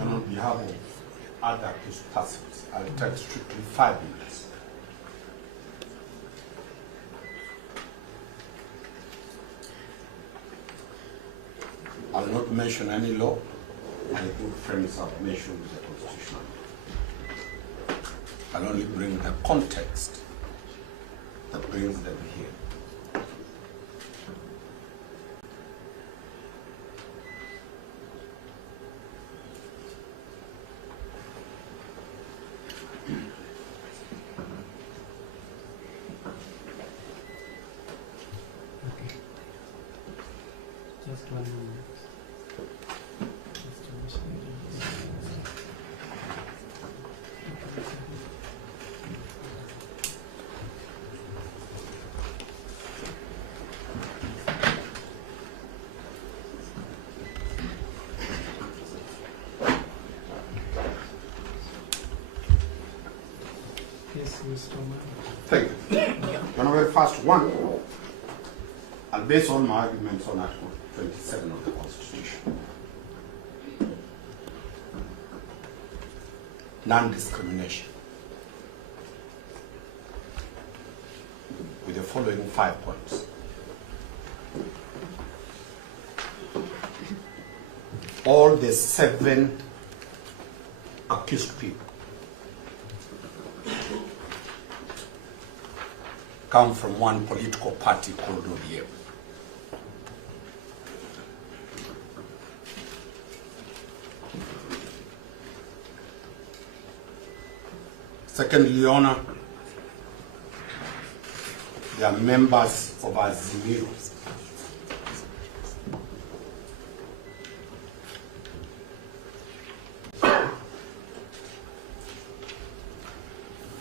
And on behalf of other accused persons, I'll take strictly 5 minutes. I'll not mention any law. My good friends have mentioned the Constitution. I'll only bring the context that brings them here. Just 1 minute. Yes, Mr. Man. Thank you. On the very first one, I'll base all my arguments on Article 27 of the Constitution. Non-discrimination. With the following 5 points. All the 7 accused people come from one political party called ODM. Secondly, Your Honor, they are members of Azimio.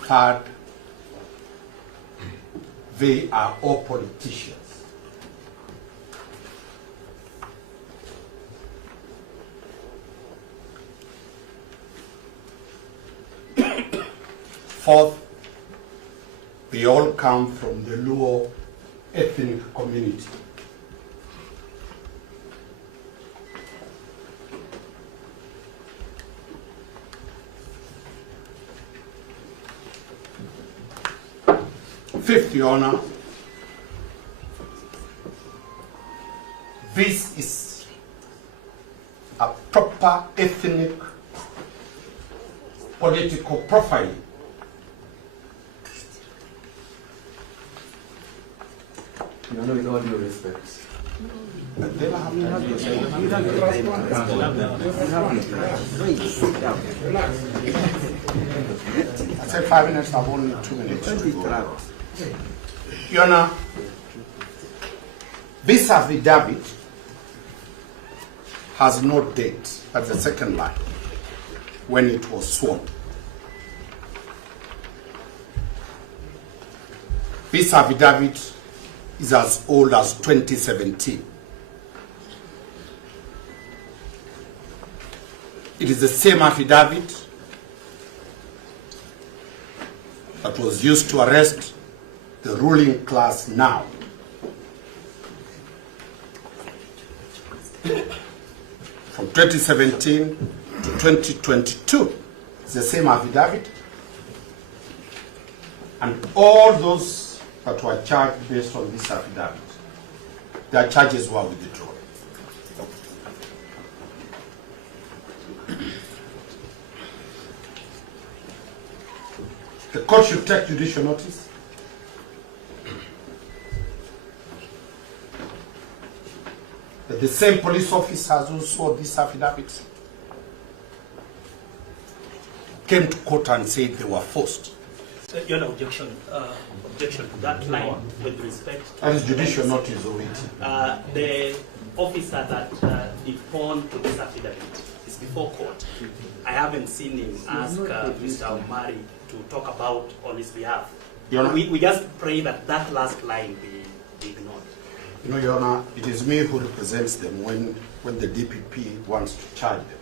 Third, they are all politicians. Fourth, they all come from the Luo ethnic community. Fifth, Your Honor, this is a proper ethnic political profiling. You know, with all due respect. I said 5 minutes, I've only 2 minutes to go. Your Honor, this affidavit has no date. That's the second line, when it was sworn. This affidavit is as old as 2017. It is the same affidavit that was used to arrest the ruling class now. From 2017 to 2022, it's the same affidavit. And all those that were charged based on this affidavit, their charges were withdrawn. The court should take judicial notice that the same police officers who swore this affidavit came to court and said they were forced. So your objection to that line with respect. That is judicial notice of it. The officer that deponed to this affidavit is before court. I haven't seen him ask Mr. Omari to talk about on his behalf. We just pray that that last line be ignored. You know, Your Honor, it is me who represents them when the DPP wants to charge them.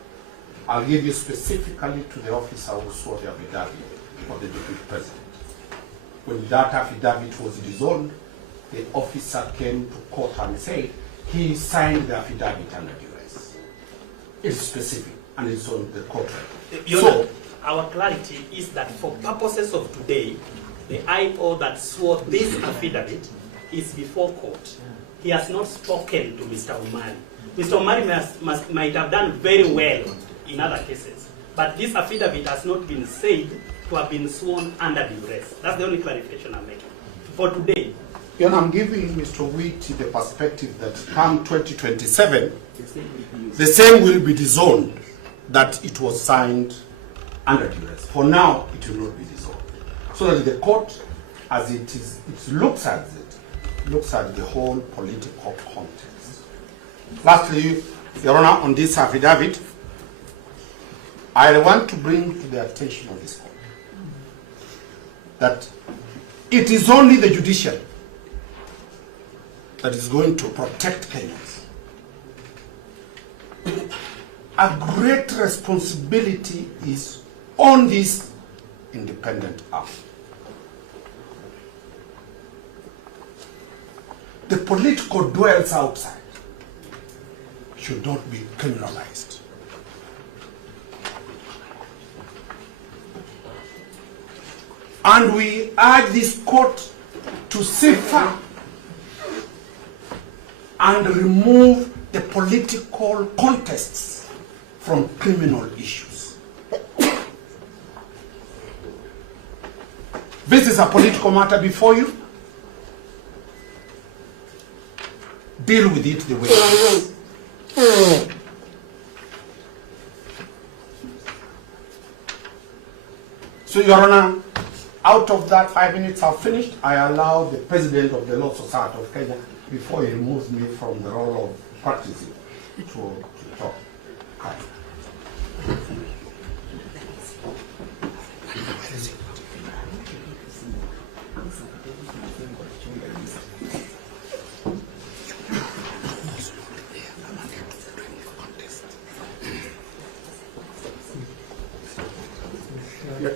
I'll give you specifically to the officer who swore the affidavit of the deputy president. When that affidavit was dissolved, the officer came to court and said he signed the affidavit under duress. It's specific and it's on the court record. So, our clarity is that for purposes of today, the IO that swore this affidavit is before court. He has not spoken to Mr. Omari. Mr. Omari might have done very well in other cases, but this affidavit has not been said to have been sworn under duress. That's the only clarification I'm making. For today, You know, I'm giving Mr. Witt the perspective that come 2027, the same will be disowned that it was signed under duress. For now, it will not be dissolved. So that the court, as it is, it looks at the whole political context. Lastly, Your Honor, on this affidavit, I want to bring to the attention of this court that it is only the judiciary that is going to protect Kenyans. A great responsibility is on this independent arm. The political dwellers outside should not be criminalized. And we urge this court to see far and remove the political contests from criminal issues. This is a political matter before you. Deal with it the way it is. So, Your Honor, out of that 5 minutes I've finished, I allow the President of the Law Society of Kenya, before he removes me from the role of practicing, to talk.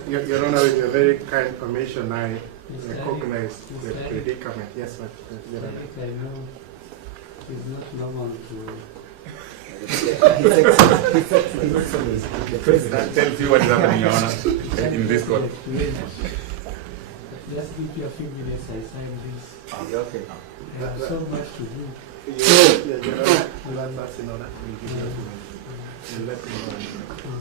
Your Honor, with your very kind permission, I recognize the predicament. Yes, sir. Your Honor. I know it's not normal to. That tells you what is happening, Your Honor, in this court. Just give you a few minutes, I sign this. Okay. There's so much to do. Your Honor, let us in order. We'll let you know.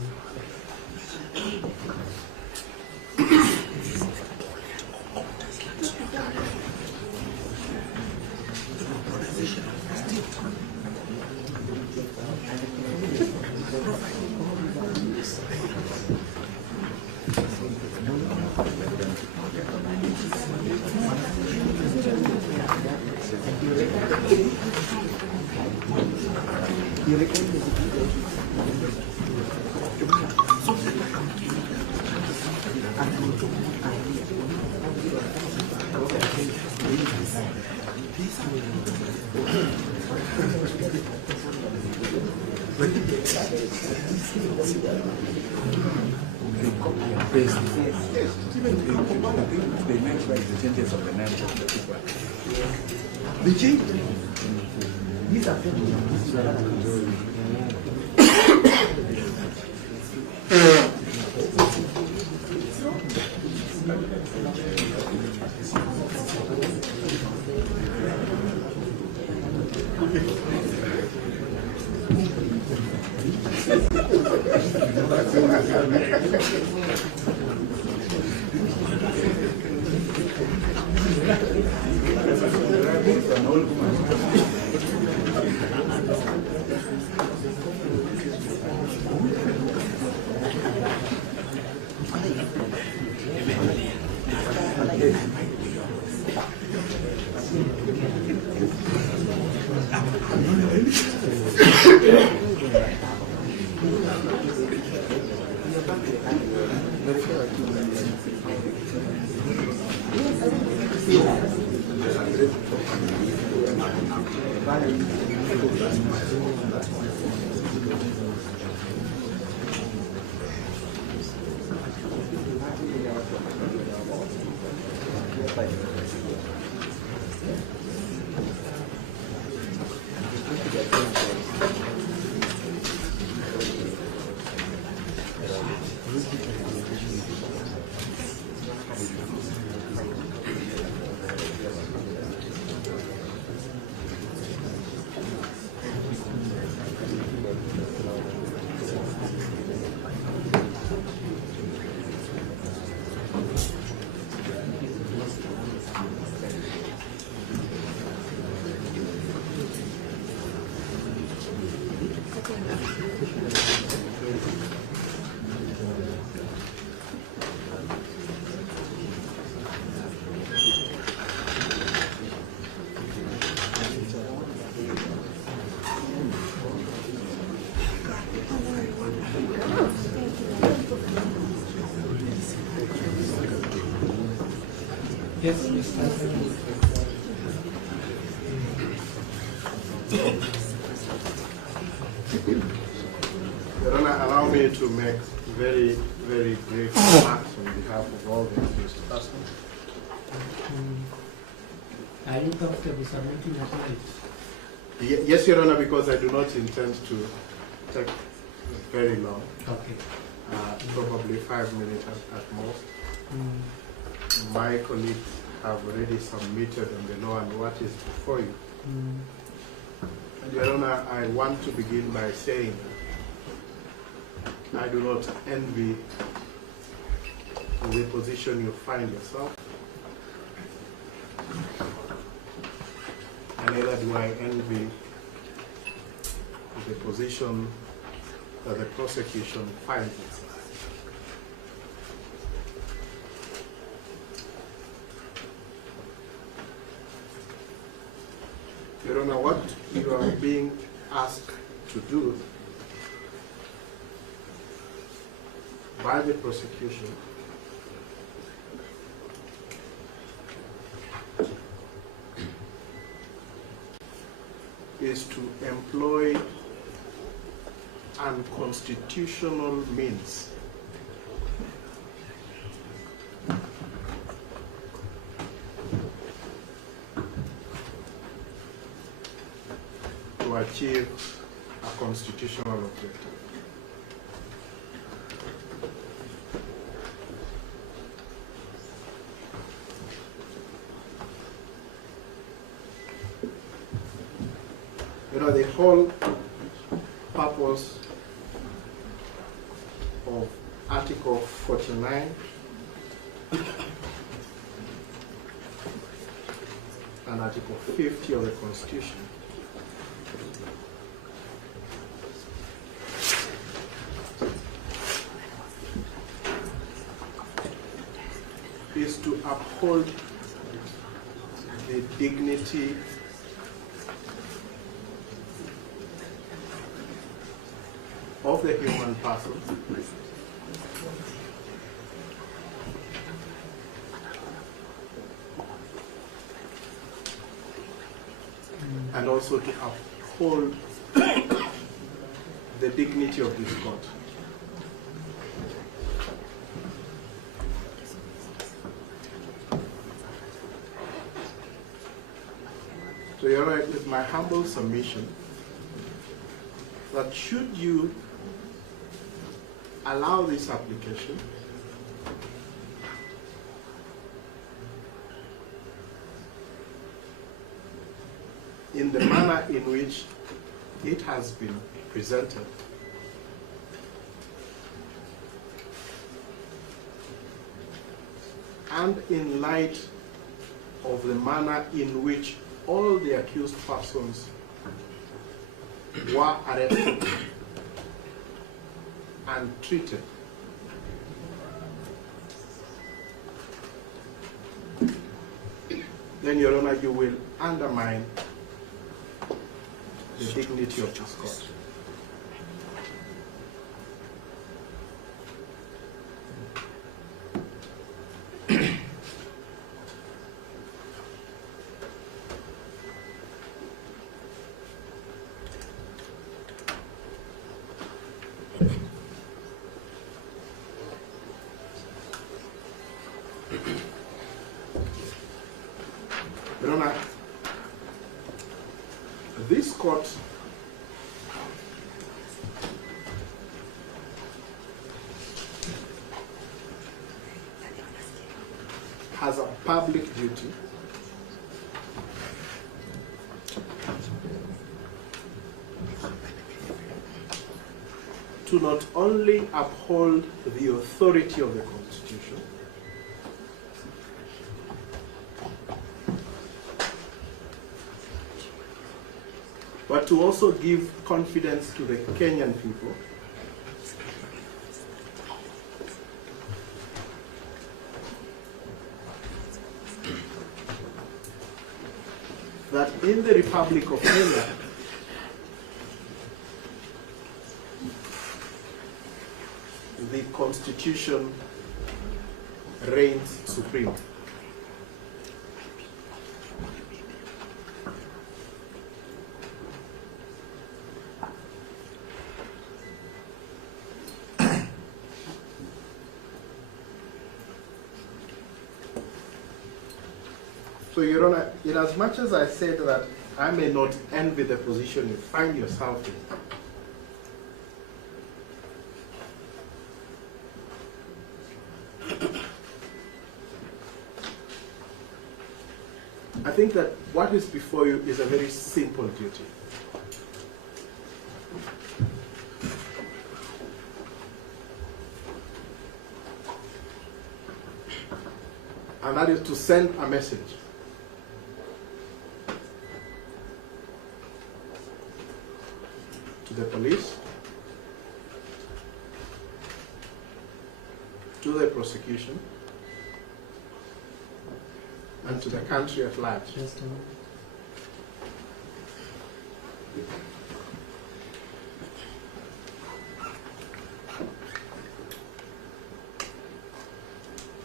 Yes, Mr. Your Honor, allow me to make very, very brief remarks on behalf of all the accused persons. Are you comfortable submitting a slide? Yes, Your Honor, because I do not intend to take very long. Okay. Probably 5 minutes at most. My colleagues have already submitted on the law and what is before you. Your Honor, I want to begin by saying I do not envy the position you find yourself. And neither do I envy the position that the prosecution finds itself. Your Honor, what you are being asked to do by the prosecution is to employ unconstitutional means to achieve a constitutional objective. You know, the whole purpose of Article 49 and Article 50 of the Constitution is to uphold the dignity of the human person and also to uphold the dignity of this court. So you're right with my humble submission that should you allow this application, in the manner in which it has been presented, and in light of the manner in which all the accused persons were arrested and treated, then, Your Honor, you will undermine the dignity of this court. Your Honor, this court has a public duty to not only uphold the authority of the Constitution, but to also give confidence to the Kenyan people that in the Republic of Kenya, the Constitution reigns supreme. So, Your Honor, in as much as I said that I may not envy the position you find yourself in, I think that what is before you is a very simple duty. And that is to send a message to the police, to the prosecution, and to the country at large.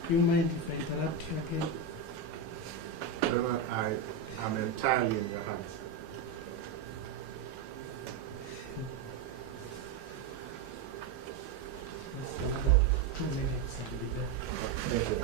Do you mind if I interrupt you again? I am entirely in your hands. Just another 2 minutes and be done. Thank you.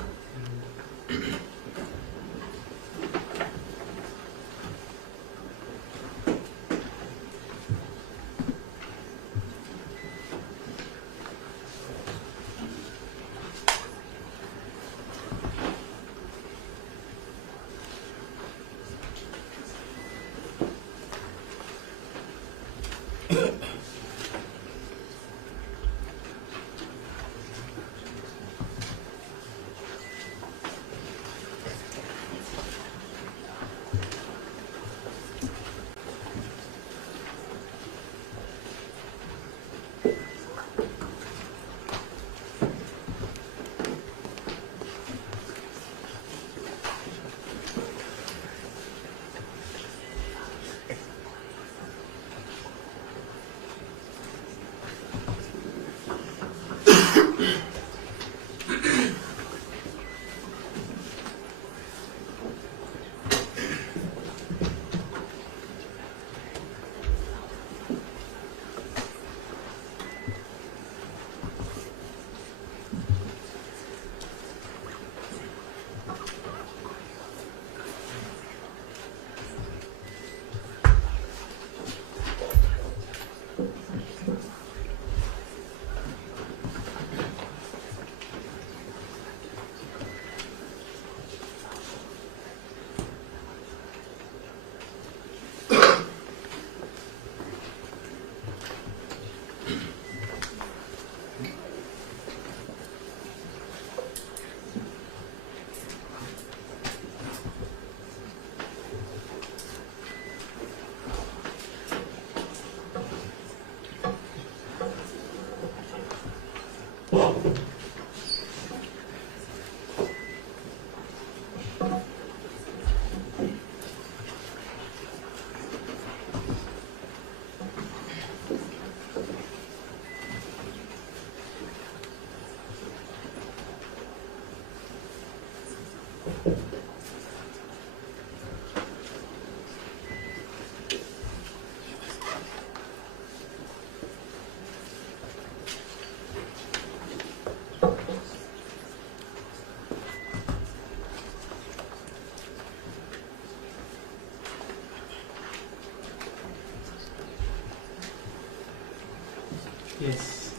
Yes.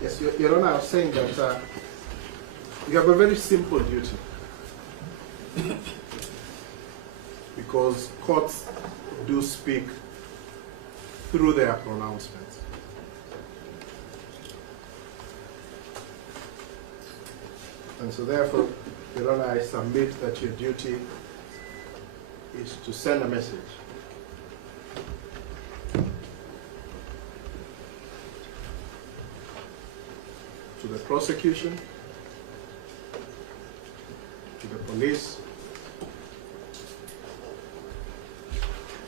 Yes, Your Honor, I was saying that you have a very simple duty. Because courts do speak through their pronouncements. And so therefore, Your Honor, I submit that your duty is to send a message to the prosecution, to the police,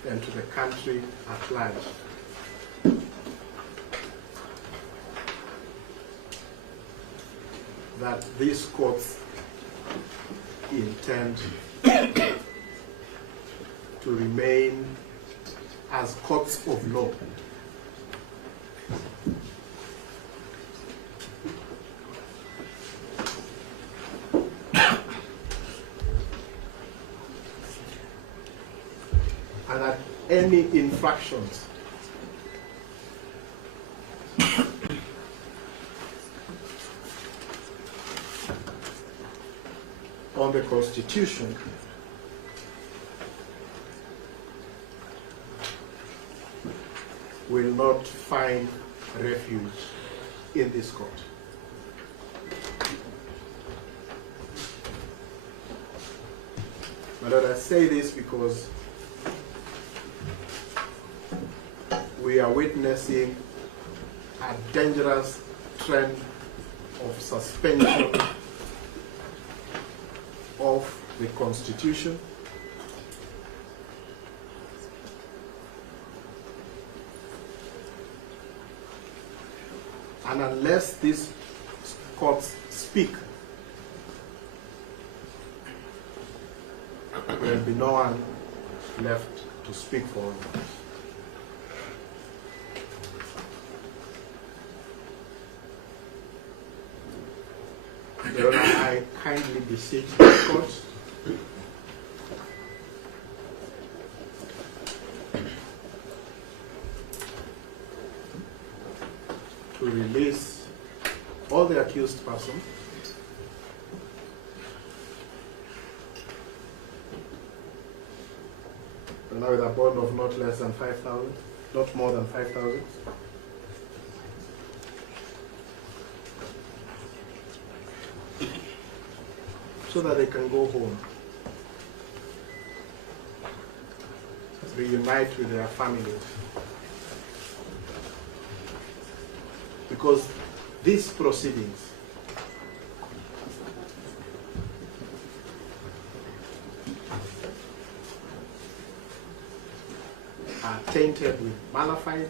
and to the country at large. That these courts intend to remain as courts of law. And that any infractions on the Constitution will not find refuge in this court. My Lord, I say this because we are witnessing a dangerous trend of suspension of the Constitution and unless these courts speak, there will be no one left to speak for them. Your Honor, I kindly beseech the court to release all the accused persons now with a bond of not less than 5,000, not more than 5,000. So that they can go home, reunite with their families. Because these proceedings are tainted with malafide,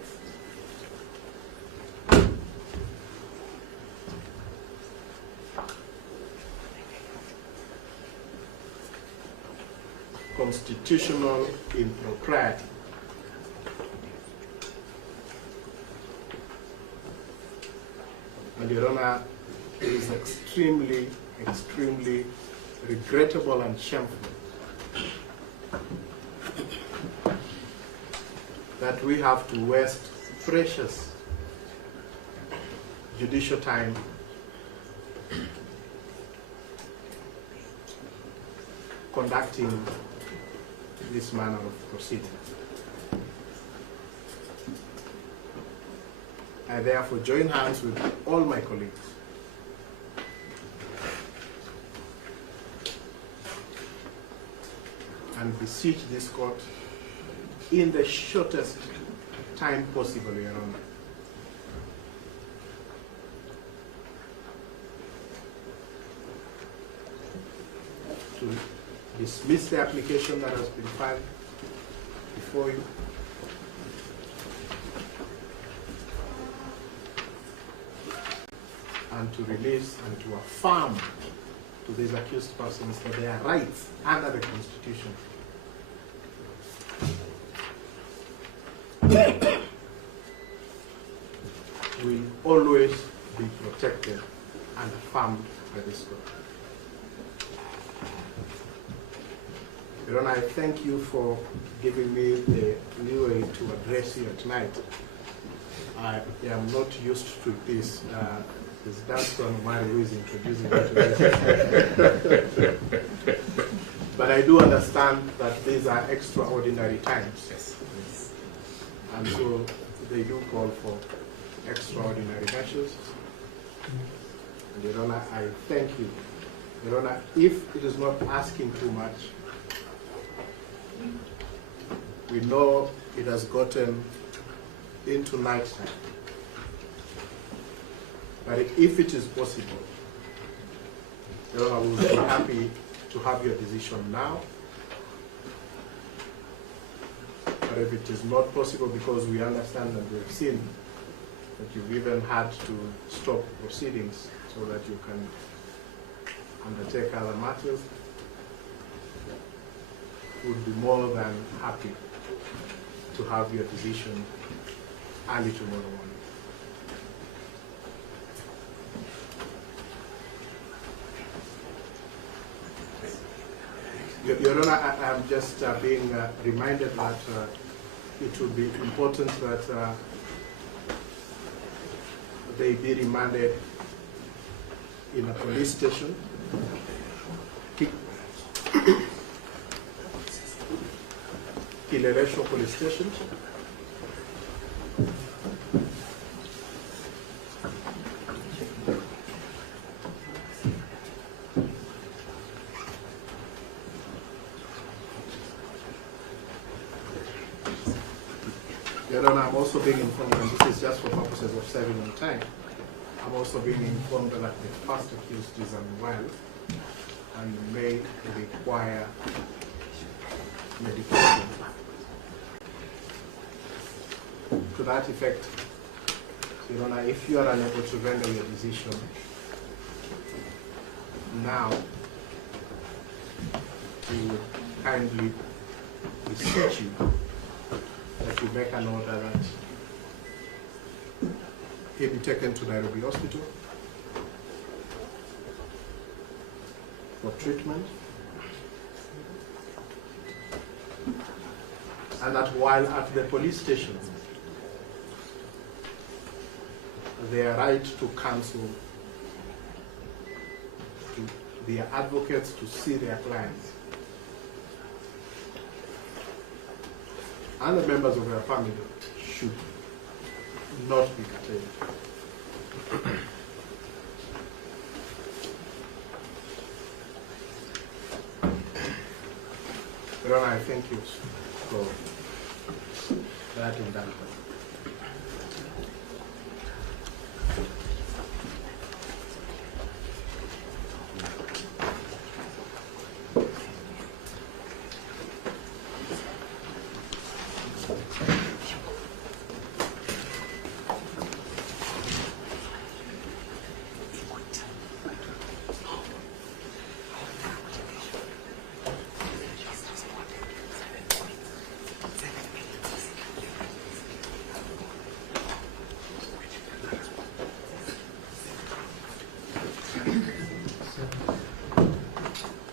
constitutional impropriety, and Your Honor, it is extremely, extremely regrettable and shameful that we have to waste precious judicial time conducting this manner of proceedings. I therefore join hands with all my colleagues and beseech this court in the shortest time possible, Your Honor. To dismiss the application that has been filed before you. And to release and to affirm to these accused persons that their rights under the Constitution will always be protected and affirmed by this court. Your Honor, I thank you for giving me the leeway to address you tonight. I am not used to this. It's Dunstan Omari who is introducing me to this. But I do understand that these are extraordinary times. Yes. And so they do call for extraordinary measures. And Your Honor, I thank you. Your Honor, if it is not asking too much, we know it has gotten into night time. But if it is possible, Your Honor, we will be happy to have your decision now. But if it is not possible, because we understand and we have seen that you've even had to stop proceedings so that you can undertake other matters, we would be more than happy to have your decision early tomorrow morning. Your Honor, I'm just being reminded that it would be important that they be remanded in a police station. Kileresho police station. Your Honor, I'm also being informed, and this is just for purposes of saving on time, I'm also being informed that the first accused is unwell and may require medication. To that effect, Your Honor, if you are unable to render your decision now, we would kindly beseech you that you make an order that he be taken to Nairobi Hospital for treatment, and that while at the police station, their right to counsel, to their advocates to see their clients, and the members of their family should not be curtailed. Your Honor, I thank you for that indictment.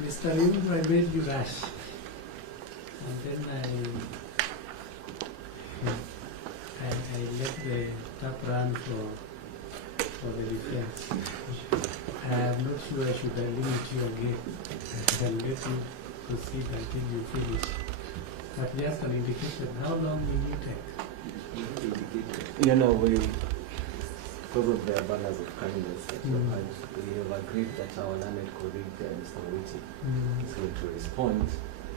Mr. Lim, I made you rush, and then I let the tap run for the defense. I am not sure I should limit you again. I can let you proceed until you finish. But just an indication, how long will you take? You know, because of the abundance of candidates that we have agreed that our learned colleague, Mr. Witty, is going to respond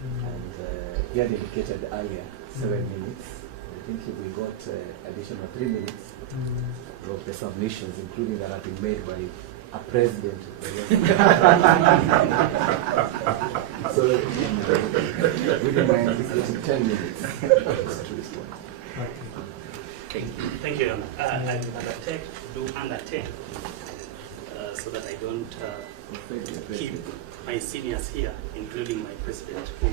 And he had indicated earlier 7 minutes. I think we got additional 3 minutes of the submissions, including that have been made by a president. So within my anticipating 10 minutes to respond. Thank you, Your Honor. I will undertake so that I don't keep my seniors here, including my president, who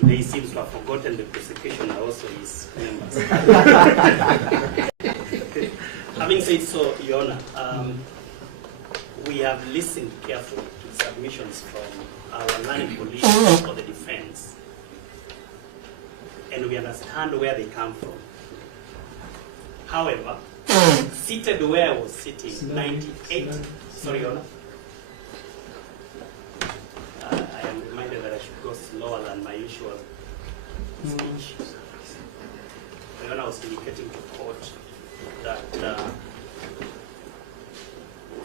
today seems to have forgotten the prosecution are also his members. Having said so, Your Honor, we have listened carefully to the submissions from our learned colleagues for the defense, and we understand where they come from. However, seated where I was sitting, 98, sorry, Your Honor. I am reminded that I should go slower than my usual speech. Your Honor, I was indicating to court that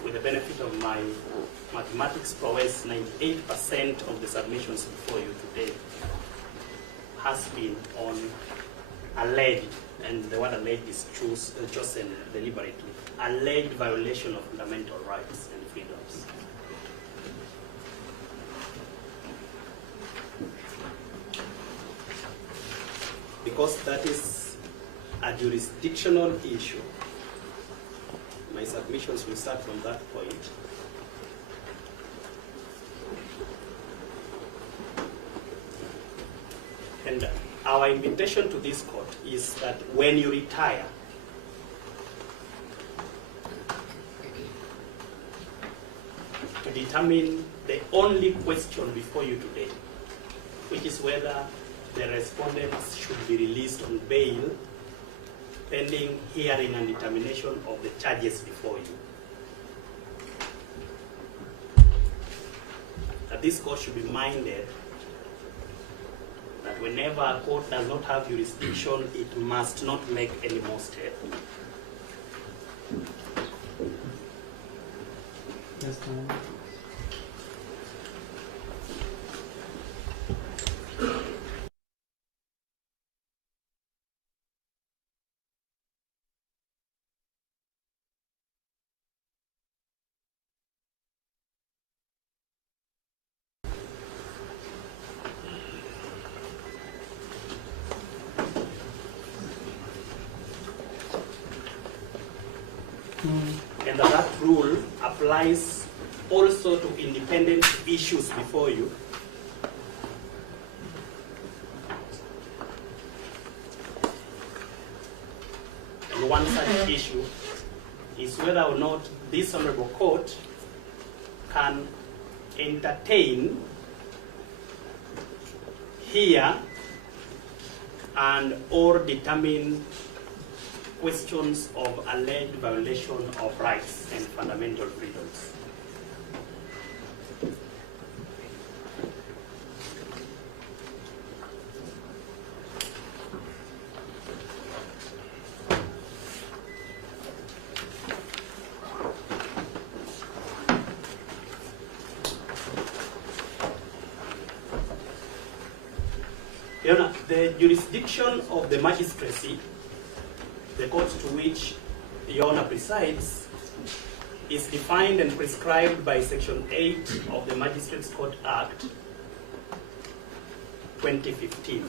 with the benefit of my mathematics prowess, 98% of the submissions before you today has been on alleged, and the word alleged is chosen deliberately, alleged violation of fundamental rights and freedoms. Because that is a jurisdictional issue, my submissions will start from that point. And our invitation to this court is that when you retire, to determine the only question before you today, which is whether the respondents should be released on bail pending hearing and determination of the charges before you. That this court should be minded that whenever a court does not have jurisdiction, it must not make any more step. And that rule applies also to independent issues before you. And one such issue is whether or not this honorable court can entertain, hear, and or determine questions of alleged violation of rights and fundamental freedoms. Your Honor, the jurisdiction of the magistracy, the court to which Your Honor presides, is defined and prescribed by Section 8 of the Magistrates Court Act 2015.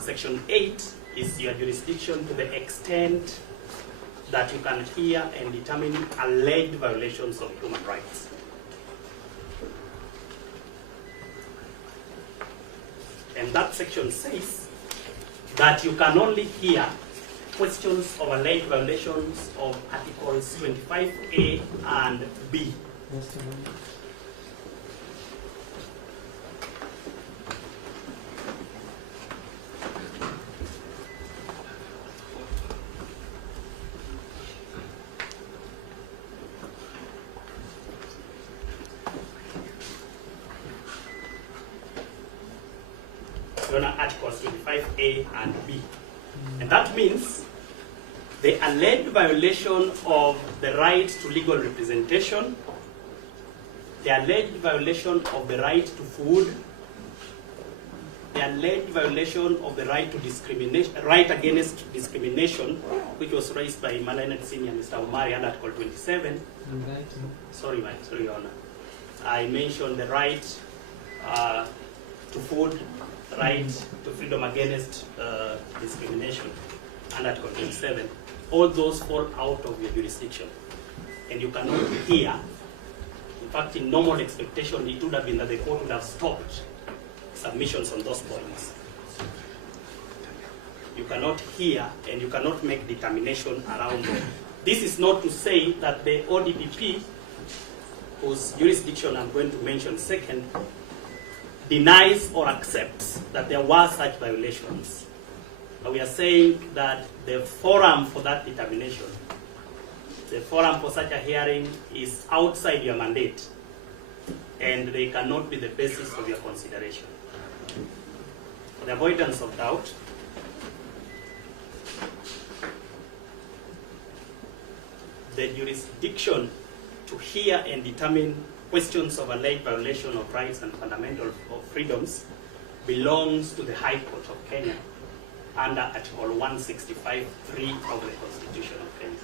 Section 8 is your jurisdiction to the extent that you can hear and determine alleged violations of human rights. And that section says that you can only hear questions of alleged violations of Articles 25A and B. Articles 25A and B. And that means the alleged violation of the right to legal representation the alleged violation of the right to food, the alleged violation of the right to discrimination, right against discrimination, which was raised by Malaina Senior Mr. Omari under Article 27. Sorry, Your Honor. I mentioned the right to food, right to freedom against discrimination under Article 27. All those fall out of your jurisdiction, and you cannot hear. In fact, in normal expectation, it would have been that the court would have stopped submissions on those points. You cannot hear and you cannot make determination around them. This is not to say that the ODPP, whose jurisdiction I'm going to mention second, denies or accepts that there were such violations. But we are saying that the forum for that determination, the forum for such a hearing is outside your mandate, and they cannot be the basis of your consideration. For the avoidance of doubt, the jurisdiction to hear and determine questions of alleged violation of rights and fundamental freedoms belongs to the High Court of Kenya under Article 165(3) of the Constitution of Kenya.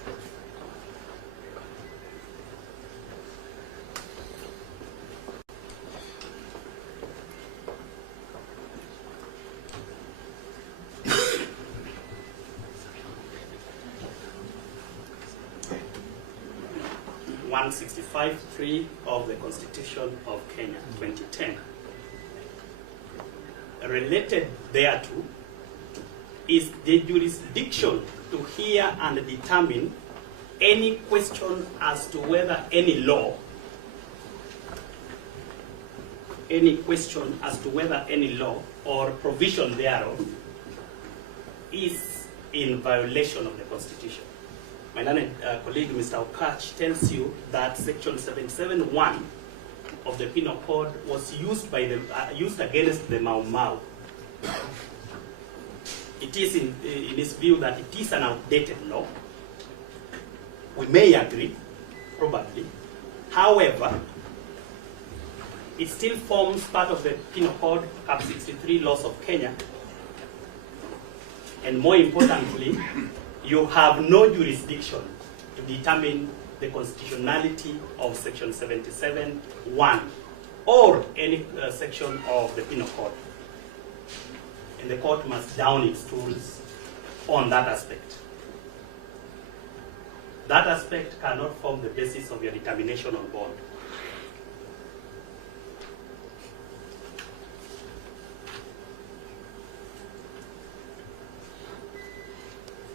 (165(3) of the Constitution of Kenya, 2010. Related thereto is the jurisdiction to hear and determine any question as to whether any law, or provision thereof is in violation of the Constitution. My learned colleague, Mr. Okach, tells you that Section 77(1) of the Penal Code was used by used against the Mau Mau. It is in his view that it is an outdated law. We may agree, probably. However, it still forms part of the Penal Code, Cap 63 laws of Kenya. And more importantly, you have no jurisdiction to determine the constitutionality of Section 77(1) or any section of the Penal Code. And the court must down its tools on that aspect. That aspect cannot form the basis of your determination on bond.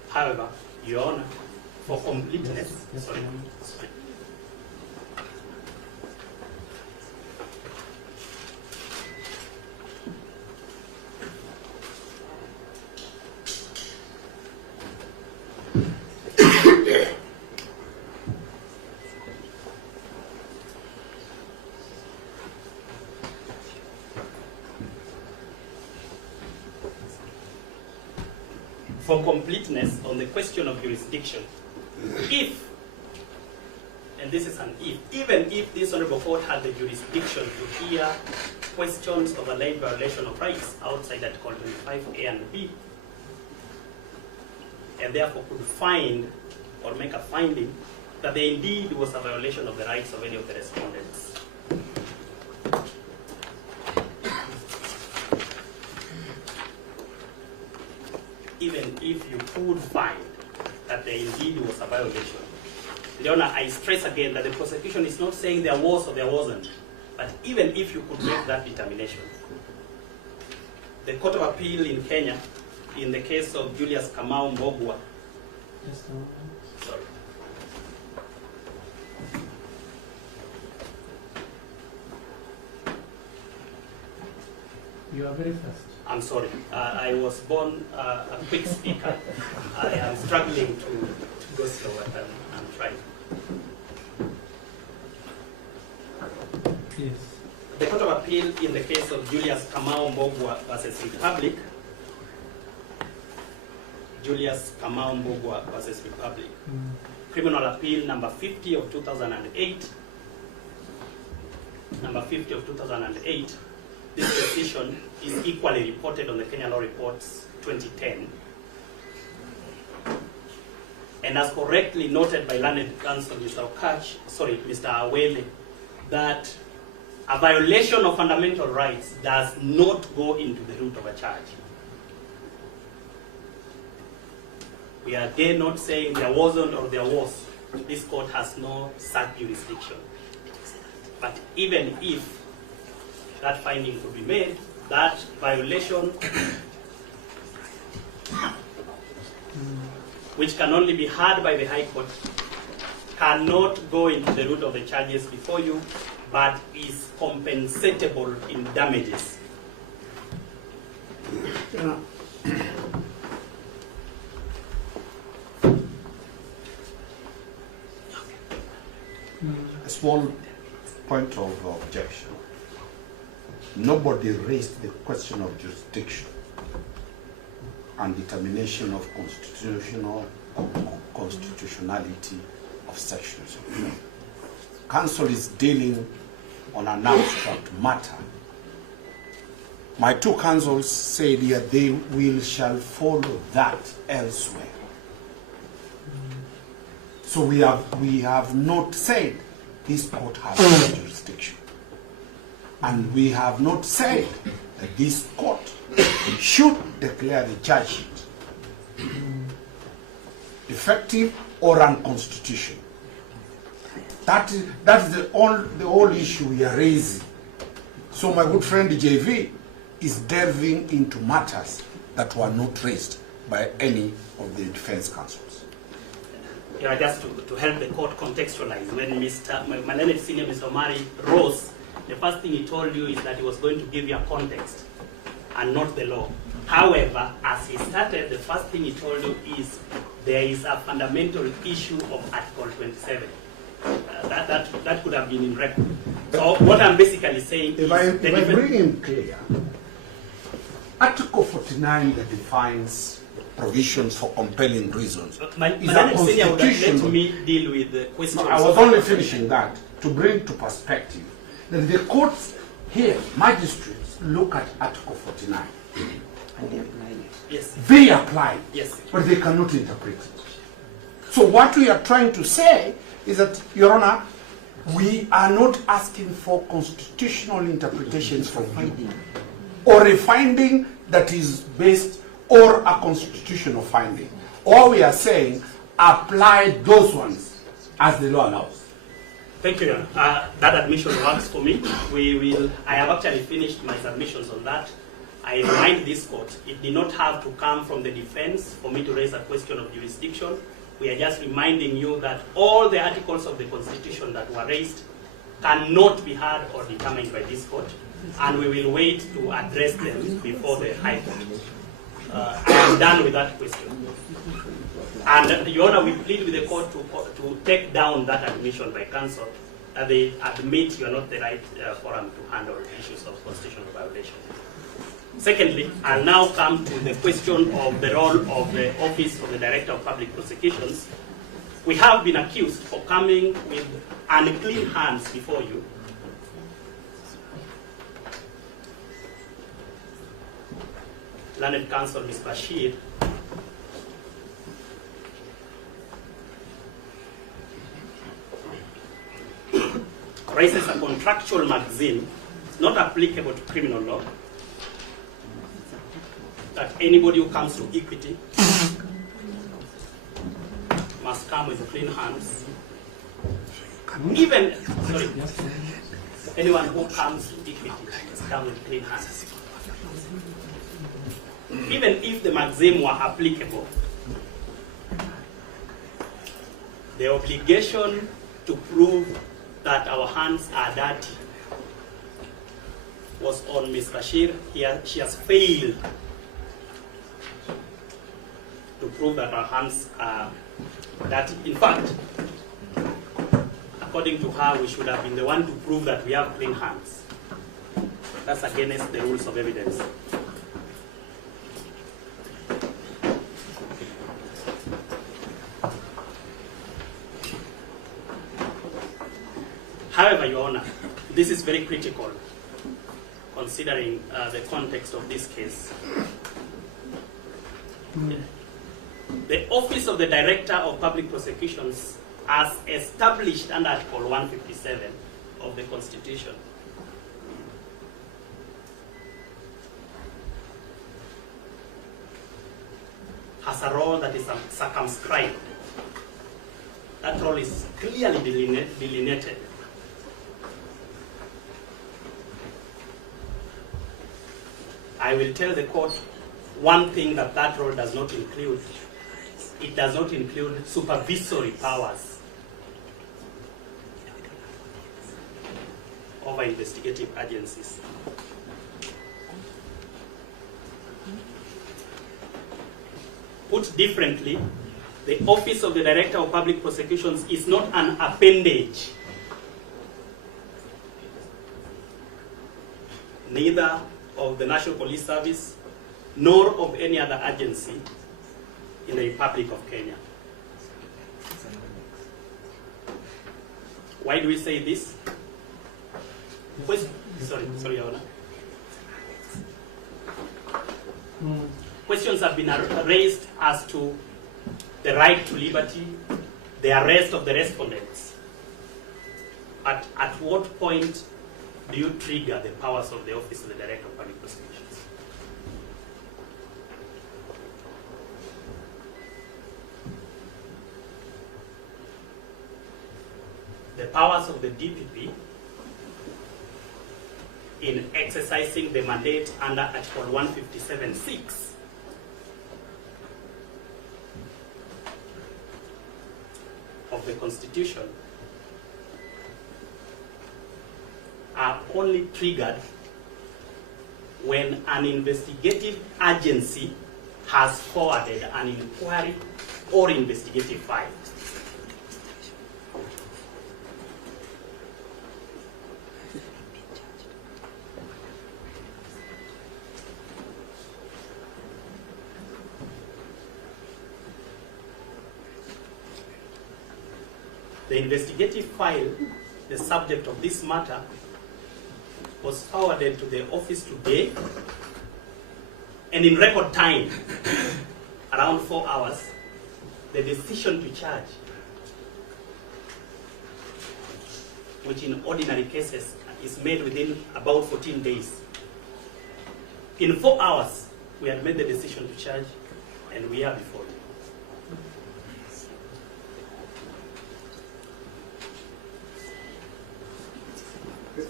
However, Your Honor, for completeness, sorry. For completeness on the question of jurisdiction, if, and this is an if, even if this Honorable Court had the jurisdiction to hear questions of alleged violation of rights outside Article 25A and B, and therefore could find or make a finding that there indeed was a violation of the rights of any of the respondents, even if you could find that there indeed was a violation. Your Honor, I stress again that the prosecution is not saying there was or there wasn't, but even if you could make that determination, the Court of Appeal in Kenya, in the case of Julius Kamau Mbogwa, sorry. You are very fast. I'm sorry. I was born a quick speaker. I am struggling to go slow, but I'm trying. Yes. The Court of Appeal in the case of Julius Kamau Mbogwa versus Republic, Julius Kamau Mbogwa versus Republic, Criminal Appeal number 50 of 2008, number 50 of 2008. This decision is equally reported on the Kenya Law Reports 2010. And as correctly noted by learned counsel Mr. Awele, that a violation of fundamental rights does not go into the root of a charge. We are again not saying there wasn't or there was. This court has no such jurisdiction. But even if that finding could be made, that violation, which can only be heard by the High Court, cannot go into the root of the charges before you, but is compensatable in damages. A small point of objection. Nobody raised the question of jurisdiction and determination of constitutionality of sections. Council is dealing on an abstract matter. My two councils said here they shall follow that elsewhere. So we have not said this court has no jurisdiction. And we have not said that this court should declare the charge sheet defective or unconstitutional. That is the whole issue we are raising. So my good friend JV is delving into matters that were not raised by any of the defense counsels. Yeah, just to help the court contextualize, when my learned senior Mr. Omari rose, the first thing he told you is that he was going to give you a context and not the law. However, as he started, the first thing he told you is there is a fundamental issue of Article 27. That could have been in record. So what I'm basically saying if I bring him clear, Article 49 that defines provisions for compelling reasons my learned senior would have let me deal with the question. No, I was only finishing that to bring to perspective that the courts here, magistrates, look at Article 49. And they apply it. Yes. They apply it, yes, but they cannot interpret it. So what we are trying to say is that, Your Honor, we are not asking for constitutional interpretations from you, or a finding that is based, or a constitutional finding. All we are saying, apply those ones as the law allows. Thank you, Your Honor. That admission works for me. I have actually finished my submissions on that. I remind this court, it did not have to come from the defense for me to raise a question of jurisdiction. We are just reminding you that all the articles of the Constitution that were raised cannot be heard or determined by this court, and we will wait to address them before the High Court. I am done with that question. And Your Honor, we plead with the court to take down that admission by counsel that they admit you are not the right forum to handle issues of constitutional violation. Secondly, I'll now come to the question of the role of the Office of the Director of Public Prosecutions. We have been accused for coming with unclean hands before you. Learned Counsel Ms. Bashir raises a contractual maxim not applicable to criminal law, that anybody who comes to equity must come with clean hands. Even, sorry, anyone who comes to equity must come with clean hands. Even if the maxim were applicable, the obligation to prove that our hands are dirty was on Ms. Bashir. She has failed to prove that our hands are dirty. In fact, according to her, we should have been the one to prove that we have clean hands. That's against the rules of evidence. However, Your Honor, this is very critical considering the context of this case. The Office of the Director of Public Prosecutions, as established under Article 157 of the Constitution, has a role that is circumscribed. That role is clearly delineated. I will tell the court one thing that role does not include. It does not include supervisory powers over investigative agencies. Put differently, the Office of the Director of Public Prosecutions is not an appendage, neither of the National Police Service, nor of any other agency in the Republic of Kenya. Why do we say this? Sorry, Your Honor. Questions have been raised as to the right to liberty, the arrest of the respondents. At what point do you trigger the powers of the Office of the Director of Public Prosecutions? The powers of the DPP in exercising the mandate under Article 157(6) of the Constitution are only triggered when an investigative agency has forwarded an inquiry or investigative file. The investigative file, the subject of this matter, was forwarded to the office today, and in record time, around 4 hours, the decision to charge, which in ordinary cases is made within about 14 days. In 4 hours, we had made the decision to charge, and we are before you.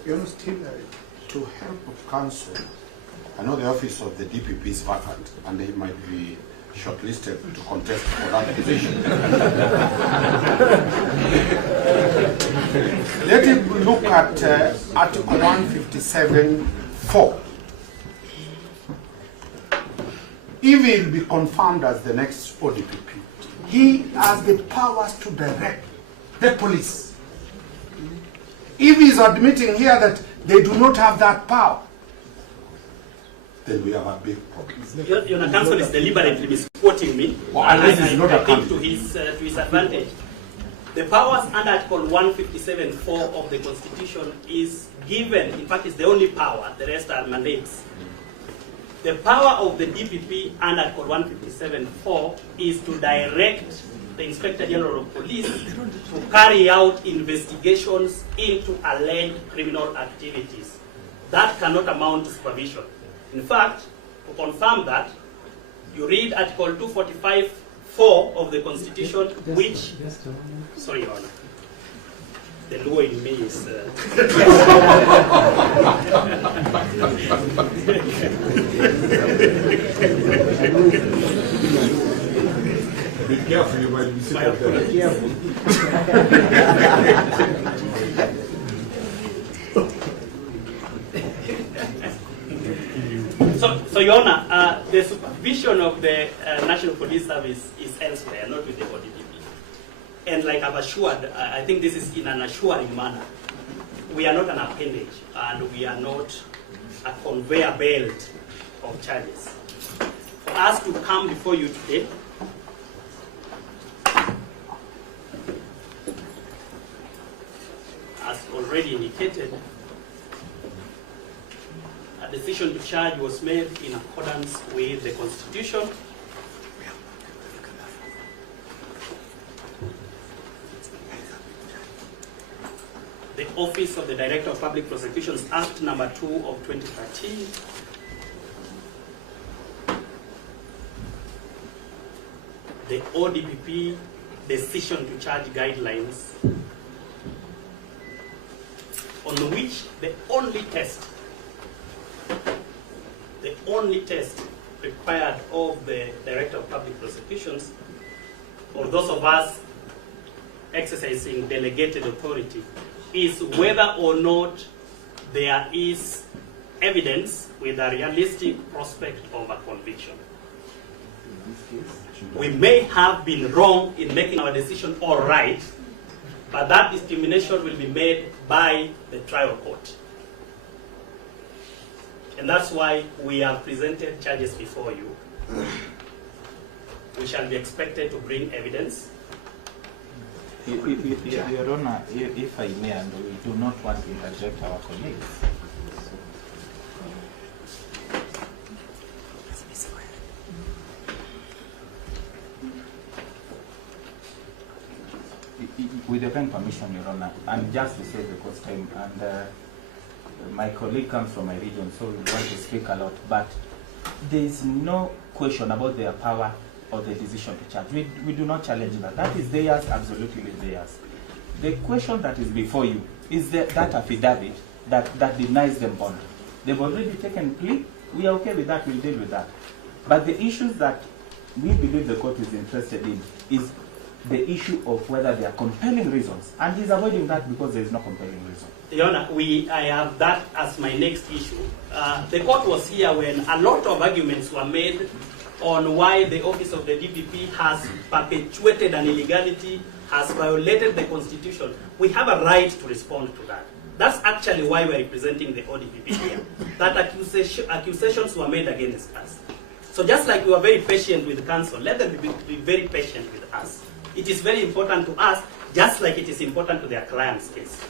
You know, still, to help of counsel, I know the office of the DPP is vacant, and they might be shortlisted to contest for that position. Let him look at Article 157(4). If he will be confirmed as the next ODPP, he has the powers to direct the police. If he is admitting here that they do not have that power, then we have a big problem. Your counsel is deliberately misquoting me. Well, I think to his advantage. The powers under Article 157(4) of the Constitution is given, in fact, it's the only power, the rest are mandates. The power of the DPP under Article 157(4) is to direct the Inspector General of Police to carry out investigations into alleged criminal activities. That cannot amount to supervision. In fact, to confirm that, you read Article 245(4) of the Constitution, which... Sorry, Your Honor. The law in me is... Be careful, you might be sitting there. Be careful. So, Your Honor, the supervision of the National Police Service is elsewhere, not with the ODPP. And like I've assured, I think this is in an assuring manner. We are not an appendage, and we are not a conveyor belt of charges. For us to come before you today, as already indicated, A decision to charge was made in accordance with the Constitution. The Office of the Director of Public Prosecutions Act number 2 of 2013. The ODPP decision to charge guidelines, on which the only test required of the Director of Public Prosecutions, or those of us exercising delegated authority, is whether or not there is evidence with a realistic prospect of a conviction. We may have been wrong in making our decision all right, but that discrimination will be made by the trial court. And that's why we have presented charges before you. We shall be expected to bring evidence. Your Honor, if I may, and we do not want to interject our colleagues. With your kind permission, Your Honor, and just to save the court's time, and my colleague comes from my region, so we want to speak a lot, but there is no question about their power or the decision to charge. We do not challenge that. That is theirs, absolutely theirs. The question that is before you is that affidavit that denies them bond. They've already taken plea. We are okay with that. We'll deal with that. But the issues that we believe the court is interested in is the issue of whether there are compelling reasons. And he's avoiding that because there is no compelling reason. Your Honor, I have that as my next issue. The court was here when a lot of arguments were made on why the office of the DPP has perpetuated an illegality, has violated the Constitution. We have a right to respond to that. That's actually why we're representing the ODPP here. That accusations were made against us. So just like we were very patient with the council, let them be very patient with us. It is very important to us, just like it is important to their client's case.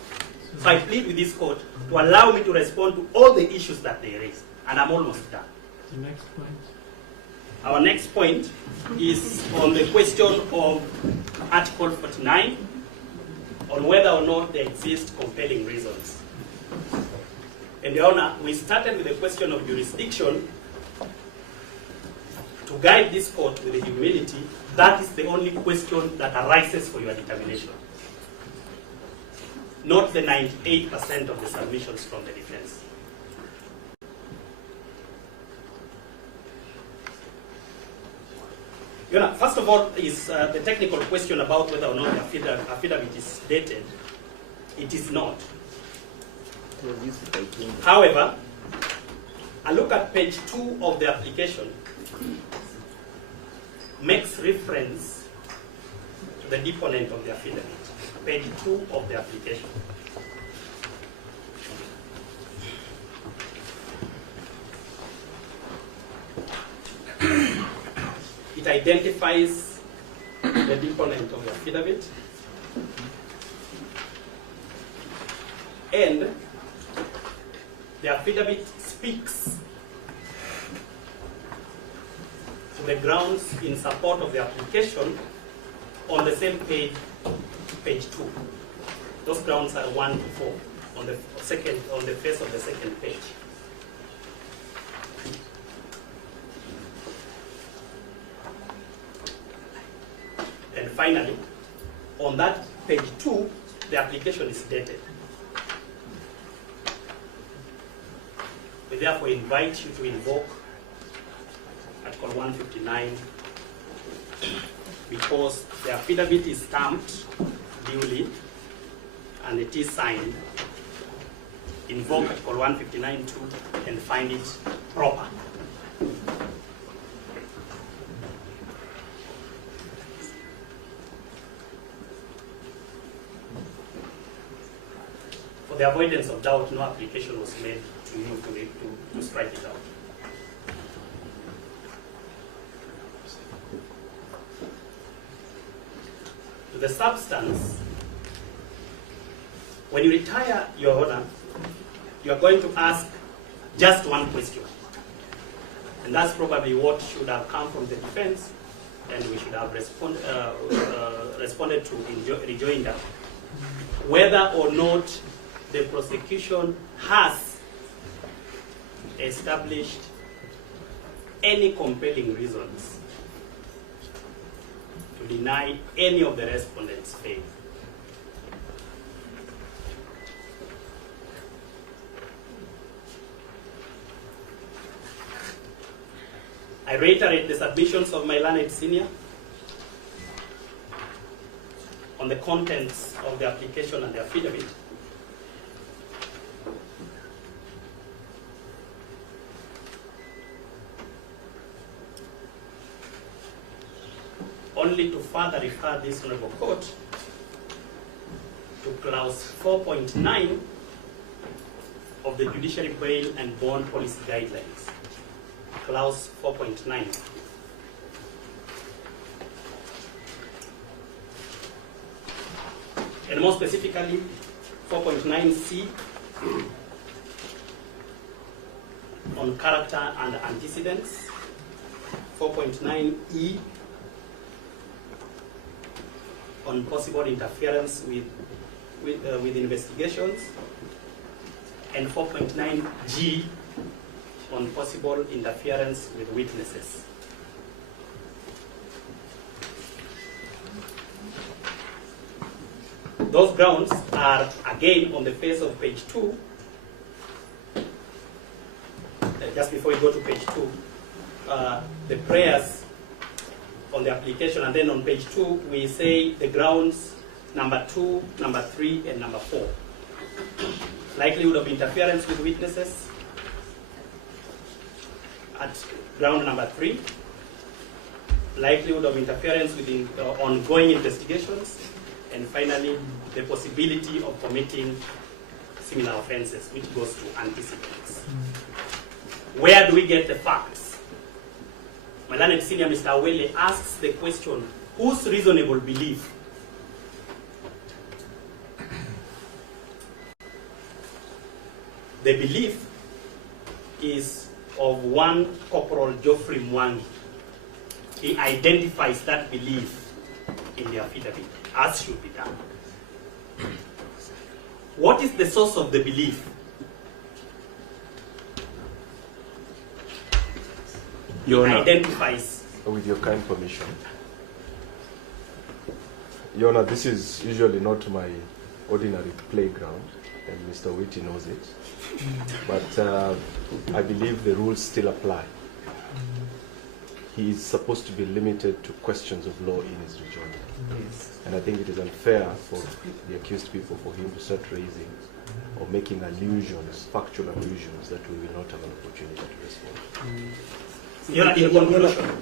So I plead with this court to allow me to respond to all the issues that they raised. And I'm almost done. The next point. Our next point is on the question of Article 49, on whether or not there exist compelling reasons. And Your Honor, we started with the question of jurisdiction. To guide this court with the humility, that is the only question that arises for your determination. Not the 98% of the submissions from the defense. Your Honor, first of all is the technical question about whether or not the affidavit is dated. It is not. However, a look at page 2 of the application makes reference to the deponent of the affidavit. Page 2 of the application. It identifies the deponent of the affidavit, and the affidavit speaks to the grounds in support of the application on the same page, page 2. Those grounds are 1 to 4 on the face of the second page. And finally, on that page 2, the application is dated. We therefore invite you to invoke Article 159 because the affidavit is stamped duly and it is signed. Invoke Article 159(2) and find it proper. For the avoidance of doubt, no application was made to you to strike it out. To the substance, when you retire, Your Honor, you are going to ask just one question. And that's probably what should have come from the defense, and we should have responded to in rejoinder. Whether or not the prosecution has established any compelling reasons to deny any of the respondents' faith. I reiterate the submissions of my learned senior on the contents of the application and the affidavit. Only to further refer this honorable court to clause 4.9 of the Judiciary Bail and Bond Policy Guidelines. Clause 4.9. And more specifically, 4.9c on character and antecedents, 4.9e on possible interference with investigations, and 4.9g on possible interference with witnesses. Those grounds are again on the face of page 2. Just before we go to page 2, the prayers on the application, and then on page 2 we say the grounds number 2, number 3, and number 4. Likelihood of interference with witnesses at ground number 3. Likelihood of interference with ongoing investigations. And finally, the possibility of committing similar offenses, which goes to antecedents. Where do we get the facts? My learned senior, Mr. Awele, asks the question, whose reasonable belief? The belief is of one Corporal Geoffrey Mwangi. He identifies that belief in the affidavit, as should be done. What is the source of the belief? Your Honor, identifies. with your kind permission. Your Honor, this is usually not my ordinary playground, and Mr. Whitty knows it. But I believe the rules still apply. He is supposed to be limited to questions of law in his rejoinder. Yes. And I think it is unfair for the accused people for him to start raising or making allusions, factual allusions, that we will not have an opportunity to respond.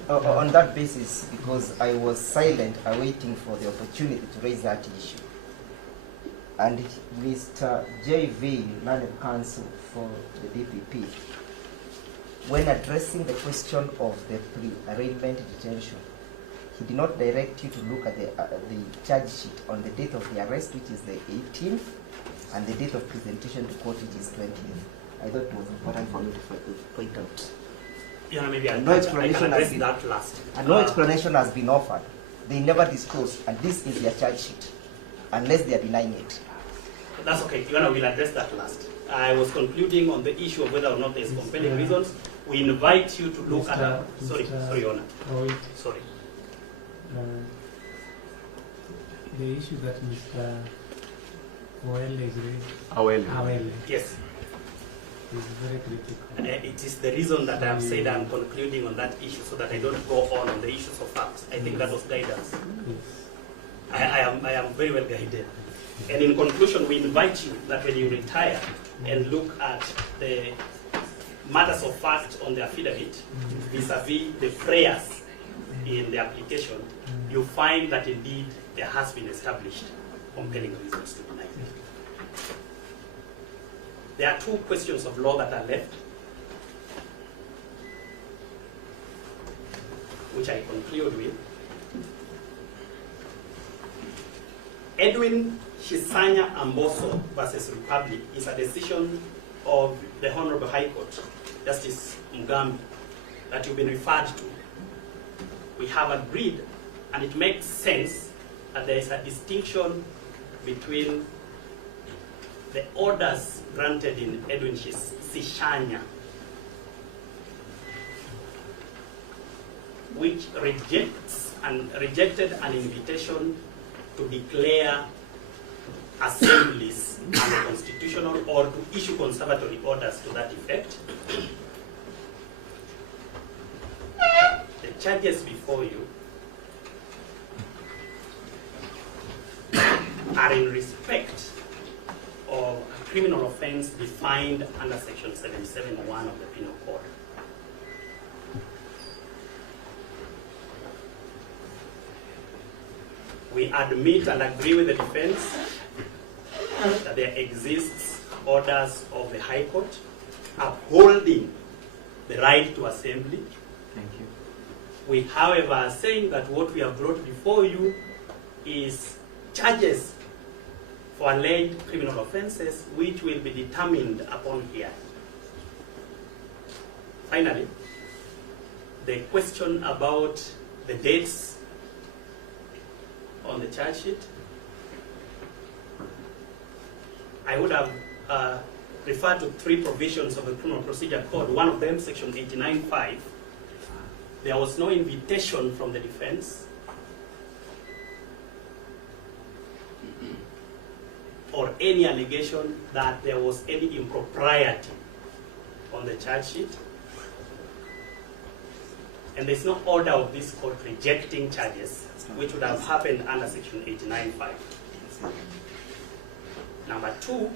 On that basis, because I was silent, awaiting for the opportunity to raise that issue. And Mr. J.V., learned counsel for the DPP, when addressing the question of the pre-arraignment detention, he did not direct you to look at the charge sheet on the date of the arrest, which is the 18th, and the date of presentation to court, which is 20th. I thought it was important for you to point out. Yeah, maybe no explanation has been, that last. And no explanation has been offered. They never disclosed, and this is their charge sheet, unless they are denying it. That's okay. Your Honor, we'll address that last. I was concluding on the issue of whether or not there is compelling reasons. We invite you to look at a... Sorry, Your Honor. Sorry. The issue that Mr. Awele is raising. Awele. Yes. Is very critical. It is the reason that I have said I'm concluding on that issue, so that I don't go on the issues of facts. I think that was guidance. Yes. I am very well guided. And in conclusion, we invite you that when you retire and look at the matters of fact on the affidavit, vis-a-vis the prayers in the application, you find that indeed there has been established compelling reasons to deny it. There are two questions of law that are left, which I conclude with. Edwin Shisanya Amboso versus Republic is a decision of the Honorable Honorable High Court, Justice Mugambi, that you've been referred to, we have agreed, and it makes sense that there is a distinction between the orders granted in Edwin Sishanya, which rejected an invitation to declare assemblies unconstitutional or to issue conservatory orders to that effect. The charges before you are in respect of a criminal offense defined under Section 77(1) of the Penal Code. We admit and agree with the defense that there exists orders of the High Court upholding the right to assembly. Thank you. We, however, are saying that what we have brought before you is charges for alleged criminal offenses which will be determined upon hearing. Finally, the question about the dates on the charge sheet, I would have referred to 3 provisions of the Criminal Procedure Code. One of them, Section 89(5). There was no invitation from the defense or any allegation that there was any impropriety on the charge sheet. And there's no order of this court rejecting charges, which would have happened under Section 89(5). Number 2,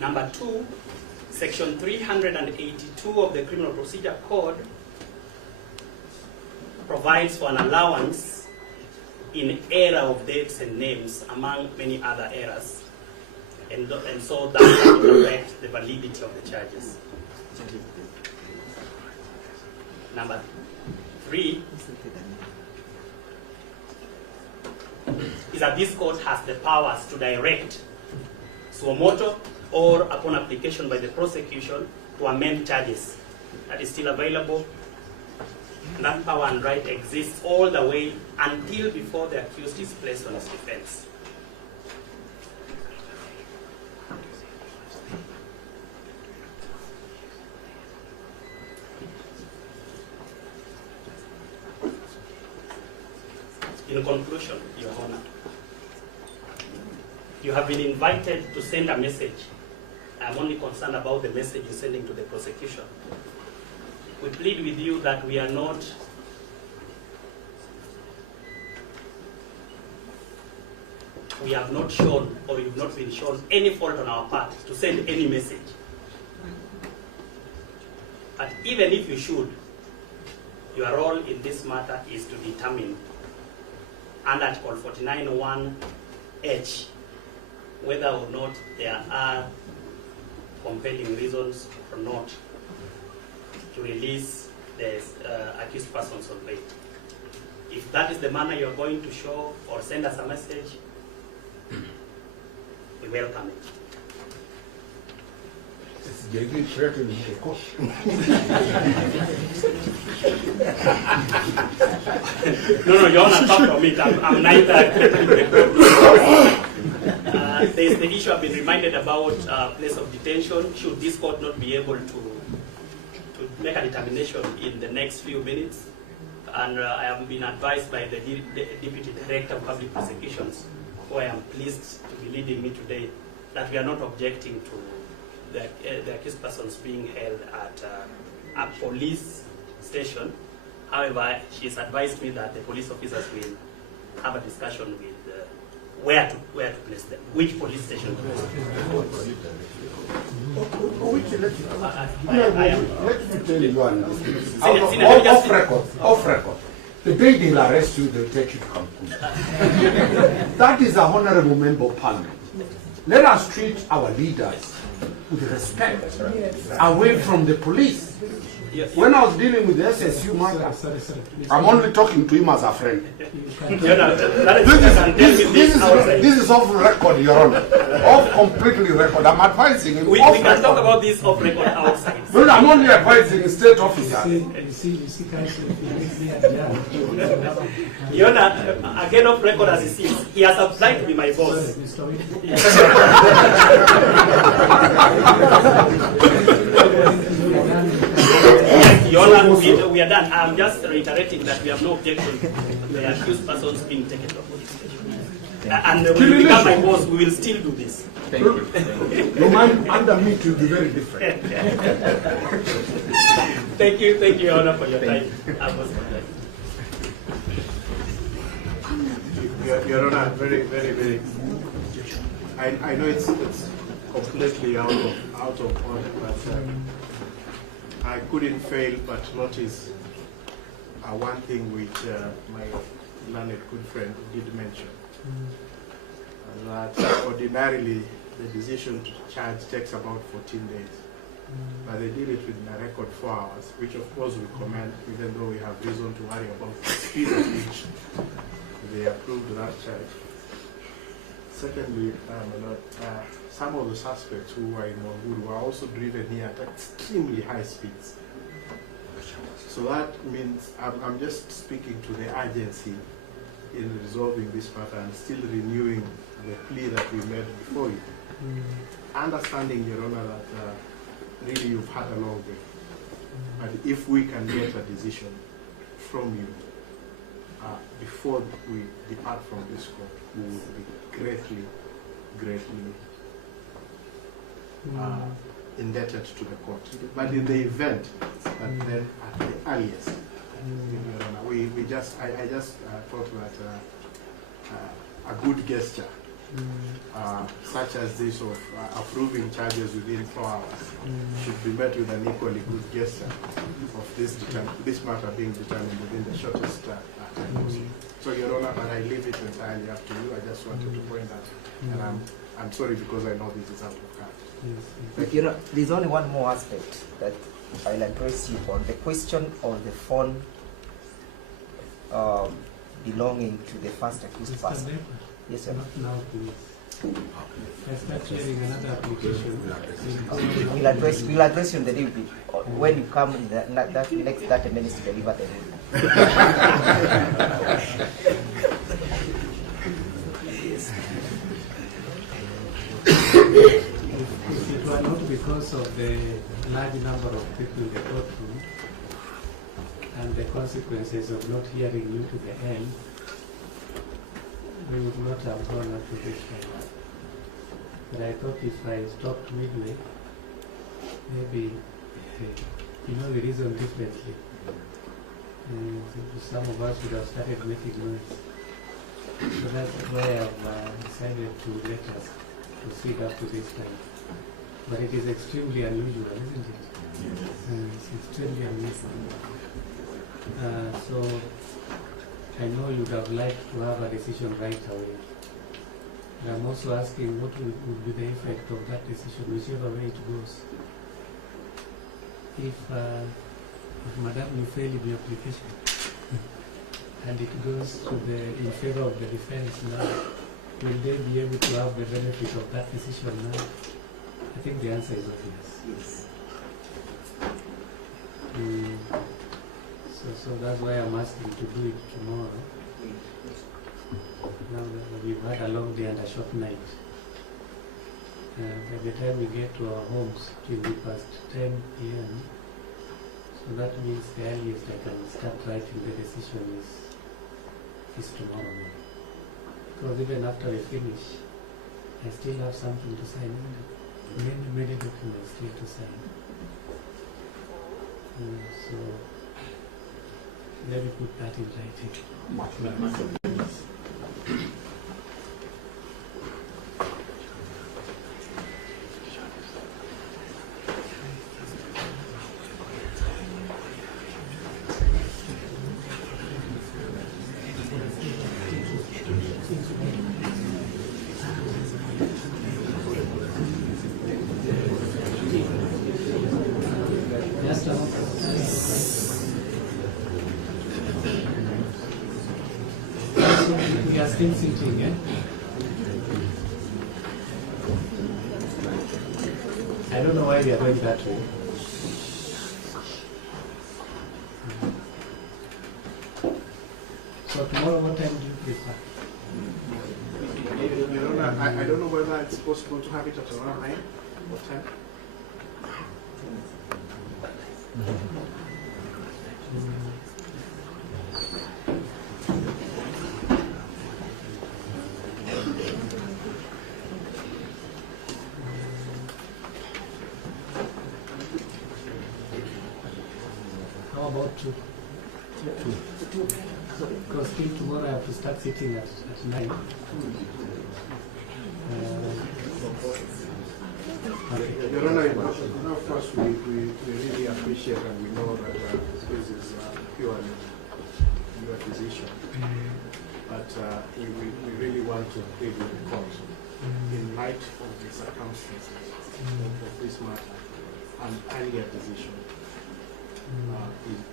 Number 2, Section 382 of the Criminal Procedure Code provides for an allowance in error of dates and names, among many other errors, and so that will affect the validity of the charges. Number 3 is that this court has the powers to direct suo motu or upon application by the prosecution to amend charges. That is still available. And that power and right exists all the way until before the accused is placed on his defense. In conclusion, Your Honor, you have been invited to send a message. I'm only concerned about the message you're sending to the prosecution. We plead with you that we have not shown, or you've not been shown any fault on our part to send any message. But even if you should, your role in this matter is to determine under Article 49(1)(h) whether or not there are compelling reasons or not to release the accused persons on bail. If that is the manner you're going to show or send us a message, we welcome it. No, Your Honor, talk from it. I'm neither threatening the court. There's the issue I've been reminded about place of detention. Should this court not be able to make a determination in the next few minutes? And I have been advised by the Deputy Director of Public Prosecutions, who I am pleased to be leading me today, that we are not objecting to the accused persons being held at a police station. However, she has advised me that the police officers will have a discussion with where to place them, which police station to place them. me tell you one. Senior, Off record. The day they'll arrest you, they'll take you to Cancun. That is a honorable member of parliament. Let us treat our leaders with respect, away from the police. When I was dealing with the SSU matter, I'm only talking to him as a friend. This is off record, Your Honor. Off completely record. I'm advising him. We can talk about this off record outside. No, I'm only advising state officers. Your Honor, again off record as he sees, he has applied to be my boss. Your Honor, we are done. I'm just reiterating that we have no objection to the accused persons being taken to police station. And when we become my boss, we will still do this. Thank you. Your mind under me to be very different. Thank you, Your Honor, for your time. Your Honor, very. I know it's completely out of order, but I couldn't fail but notice one thing which my learned good friend did mention. That ordinarily the decision to charge takes about 14 days. But they did it within a record 4 hours, which of course we commend, even though we have reason to worry about the speed at which they approved that charge. Secondly, some of the suspects who were in Mwanguru were also driven here at extremely high speeds. So that means I'm just speaking to the urgency in resolving this matter and still renewing the plea that we made before you. Understanding, Your Honor, that really you've had a long day. But if we can get a decision from you before we depart from this court, we will be greatly indebted to the court. But in the event that then at the earliest, Your Honor, I just thought that a good gesture such as this of approving charges within 4 hours should be met with an equally good gesture of this matter being determined within the shortest time possible. So, Your Honor, but I leave it entirely up to you. I just wanted to point that, and I'm sorry because I know this is out of hand. But you know, there's only one more aspect that I'll address you on, the question of the phone belonging to the first accused person. Yes, sir. Now, please. I start hearing another application. We'll address you in the day when you come in the next 30 minutes to deliver the ruling. If it were not because of the large number of people in the courtroom and the consequences of not hearing you to the end, we would not have gone up to this time. But I thought if I stopped midway, maybe, you know, the reason differently. Some of us would have started making noise. So that's why I've decided to let us proceed up to this time. But it is extremely unusual, isn't it? Yes. It's extremely unusual. So I know you would have liked to have a decision right away. And I'm also asking what would be the effect of that decision, whichever way it goes. If Madam, you fail in the application and it goes to in favor of the defense now, will they be able to have the benefit of that decision now? I think the answer is obvious. Yes. So that's why I'm asking to do it tomorrow. Now that we've had a long day and a short night. By the time we get to our homes, it will be past 10 p.m. So that means the earliest I can start writing the decision is tomorrow morning. Because even after we finish, I still have something to sign. Many documents still to sign. So let me put that in writing. you are still sitting, eh? I don't know why they are going that way. So tomorrow, what time do you prefer? I don't know whether it's possible to have it at around 9 or 10. How about 2? 2. Because till tomorrow I have to start sitting at 9. Okay. Your Honor, of course, we really appreciate and we know that this is purely your decision. But we really want to plead with the court in light of the circumstances of this matter. An earlier decision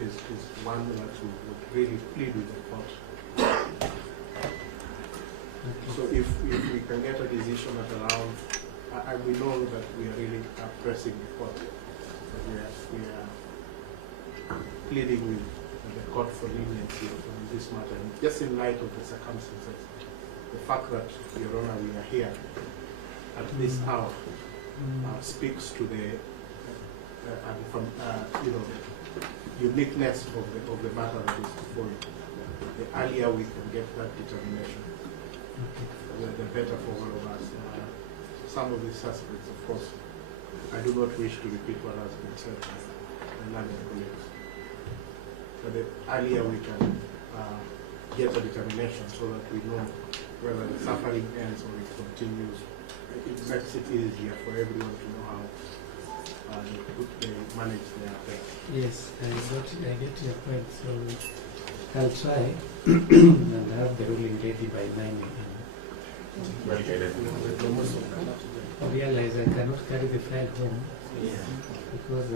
is one that we would really plead with the court. So if we can get a decision at around, we know that we are really pressing the court. We are pleading with the court for leniency on this matter. And just in light of the circumstances, the fact that, Your Honor, we are here at this hour speaks to the uniqueness of the matter that is before you. The earlier we can get that determination, the better for all of us. Some of these aspects, of course, I do not wish to repeat what has been said by my colleagues. But the earlier we can get a determination so that we know whether the suffering ends or it continues, it makes it easier for everyone to know how they manage their affairs. Yes, I get your point. So I'll try and have the ruling ready by 9 a.m. I realize I cannot carry the file home because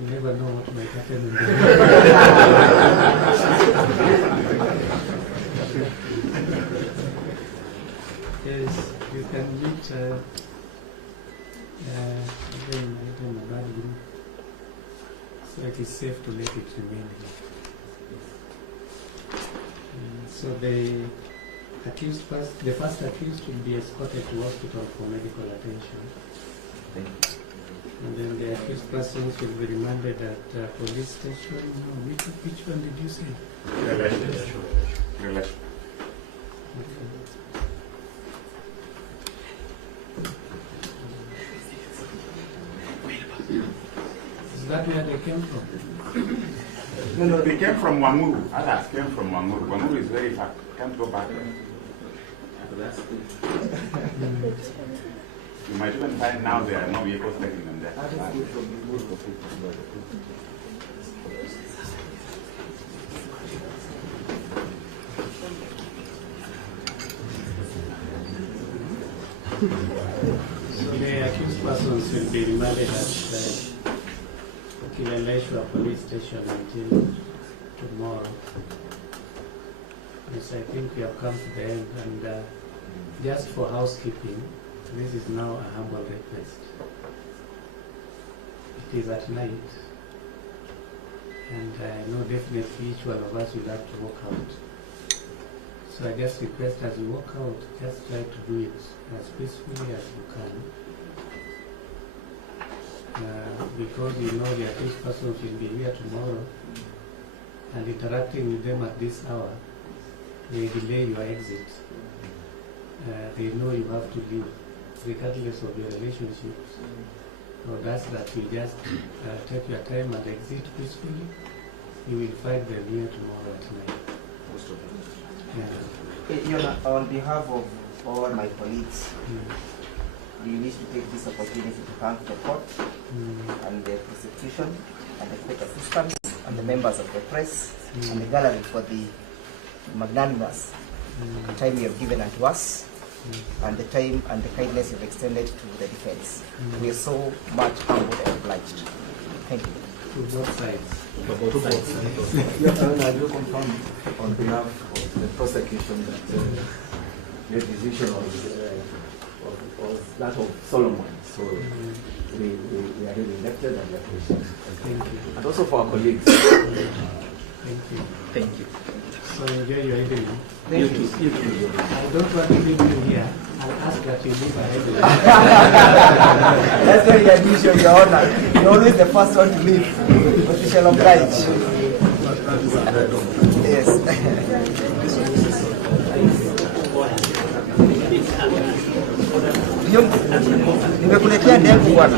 you never know what might happen in the Yes, you can meet even a bad group, so it is safe to let it remain here. So the first accused will be escorted to hospital for medical attention. And then the accused persons will be remanded at police station. Which one did you say? Relation. Is that where they came from? No, they came from Wanguru. Others came from Wanguru. Wanguru is very far. Can't go back. You might even find now there are no vehicles taking them there. So the accused persons will be remanded at Kileleshwa police station until tomorrow. Yes, I think we have come to the end, and just for housekeeping, this is now a humble request. It is at night, and I know definitely each one of us will have to walk out. So I just request as you walk out, just try to do it as peacefully as you can. Because you know the accused persons will be here tomorrow, and interacting with them at this hour may delay your exit. They know you have to leave, regardless of your relationships. So that's that you just take your time and exit peacefully. You will find them here tomorrow at night. On behalf of all my colleagues, we wish to take this opportunity to thank the court and the prosecution and the court assistants and the members of the press and the gallery for the magnanimous time you have given unto us and the time and the kindness you have extended to the defense. We are so much humbled and obliged. Thank you. To both sides. Your Honor, I do confirm on behalf of the prosecution that the decision was that of Solomon. So we are really elected and we appreciate it. Thank you. And also for our colleagues. Thank you. Thank you. So enjoy your evening. Thank you. I don't want to leave you here. I'll ask that you leave ahead. That's very unusual, Your Honor. You're always the first one to leave. But we shall oblige. Yes. Nimekuletea ndevu bwana.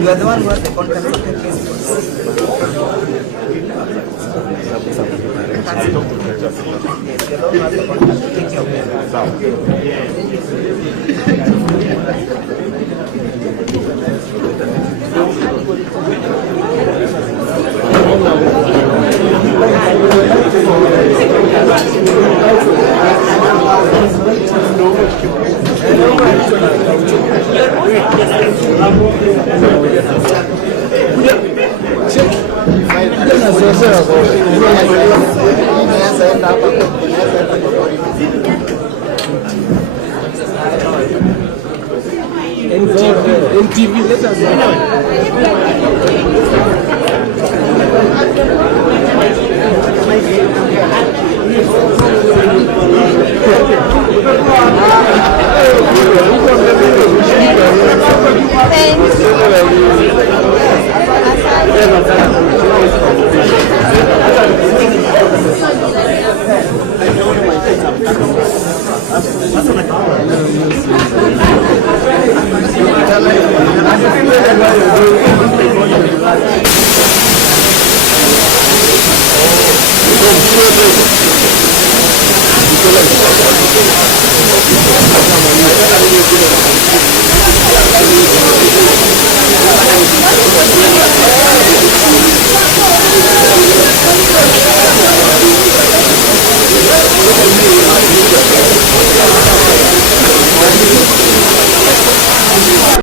You are the one who has the content of the case. MTV, let us Thank you.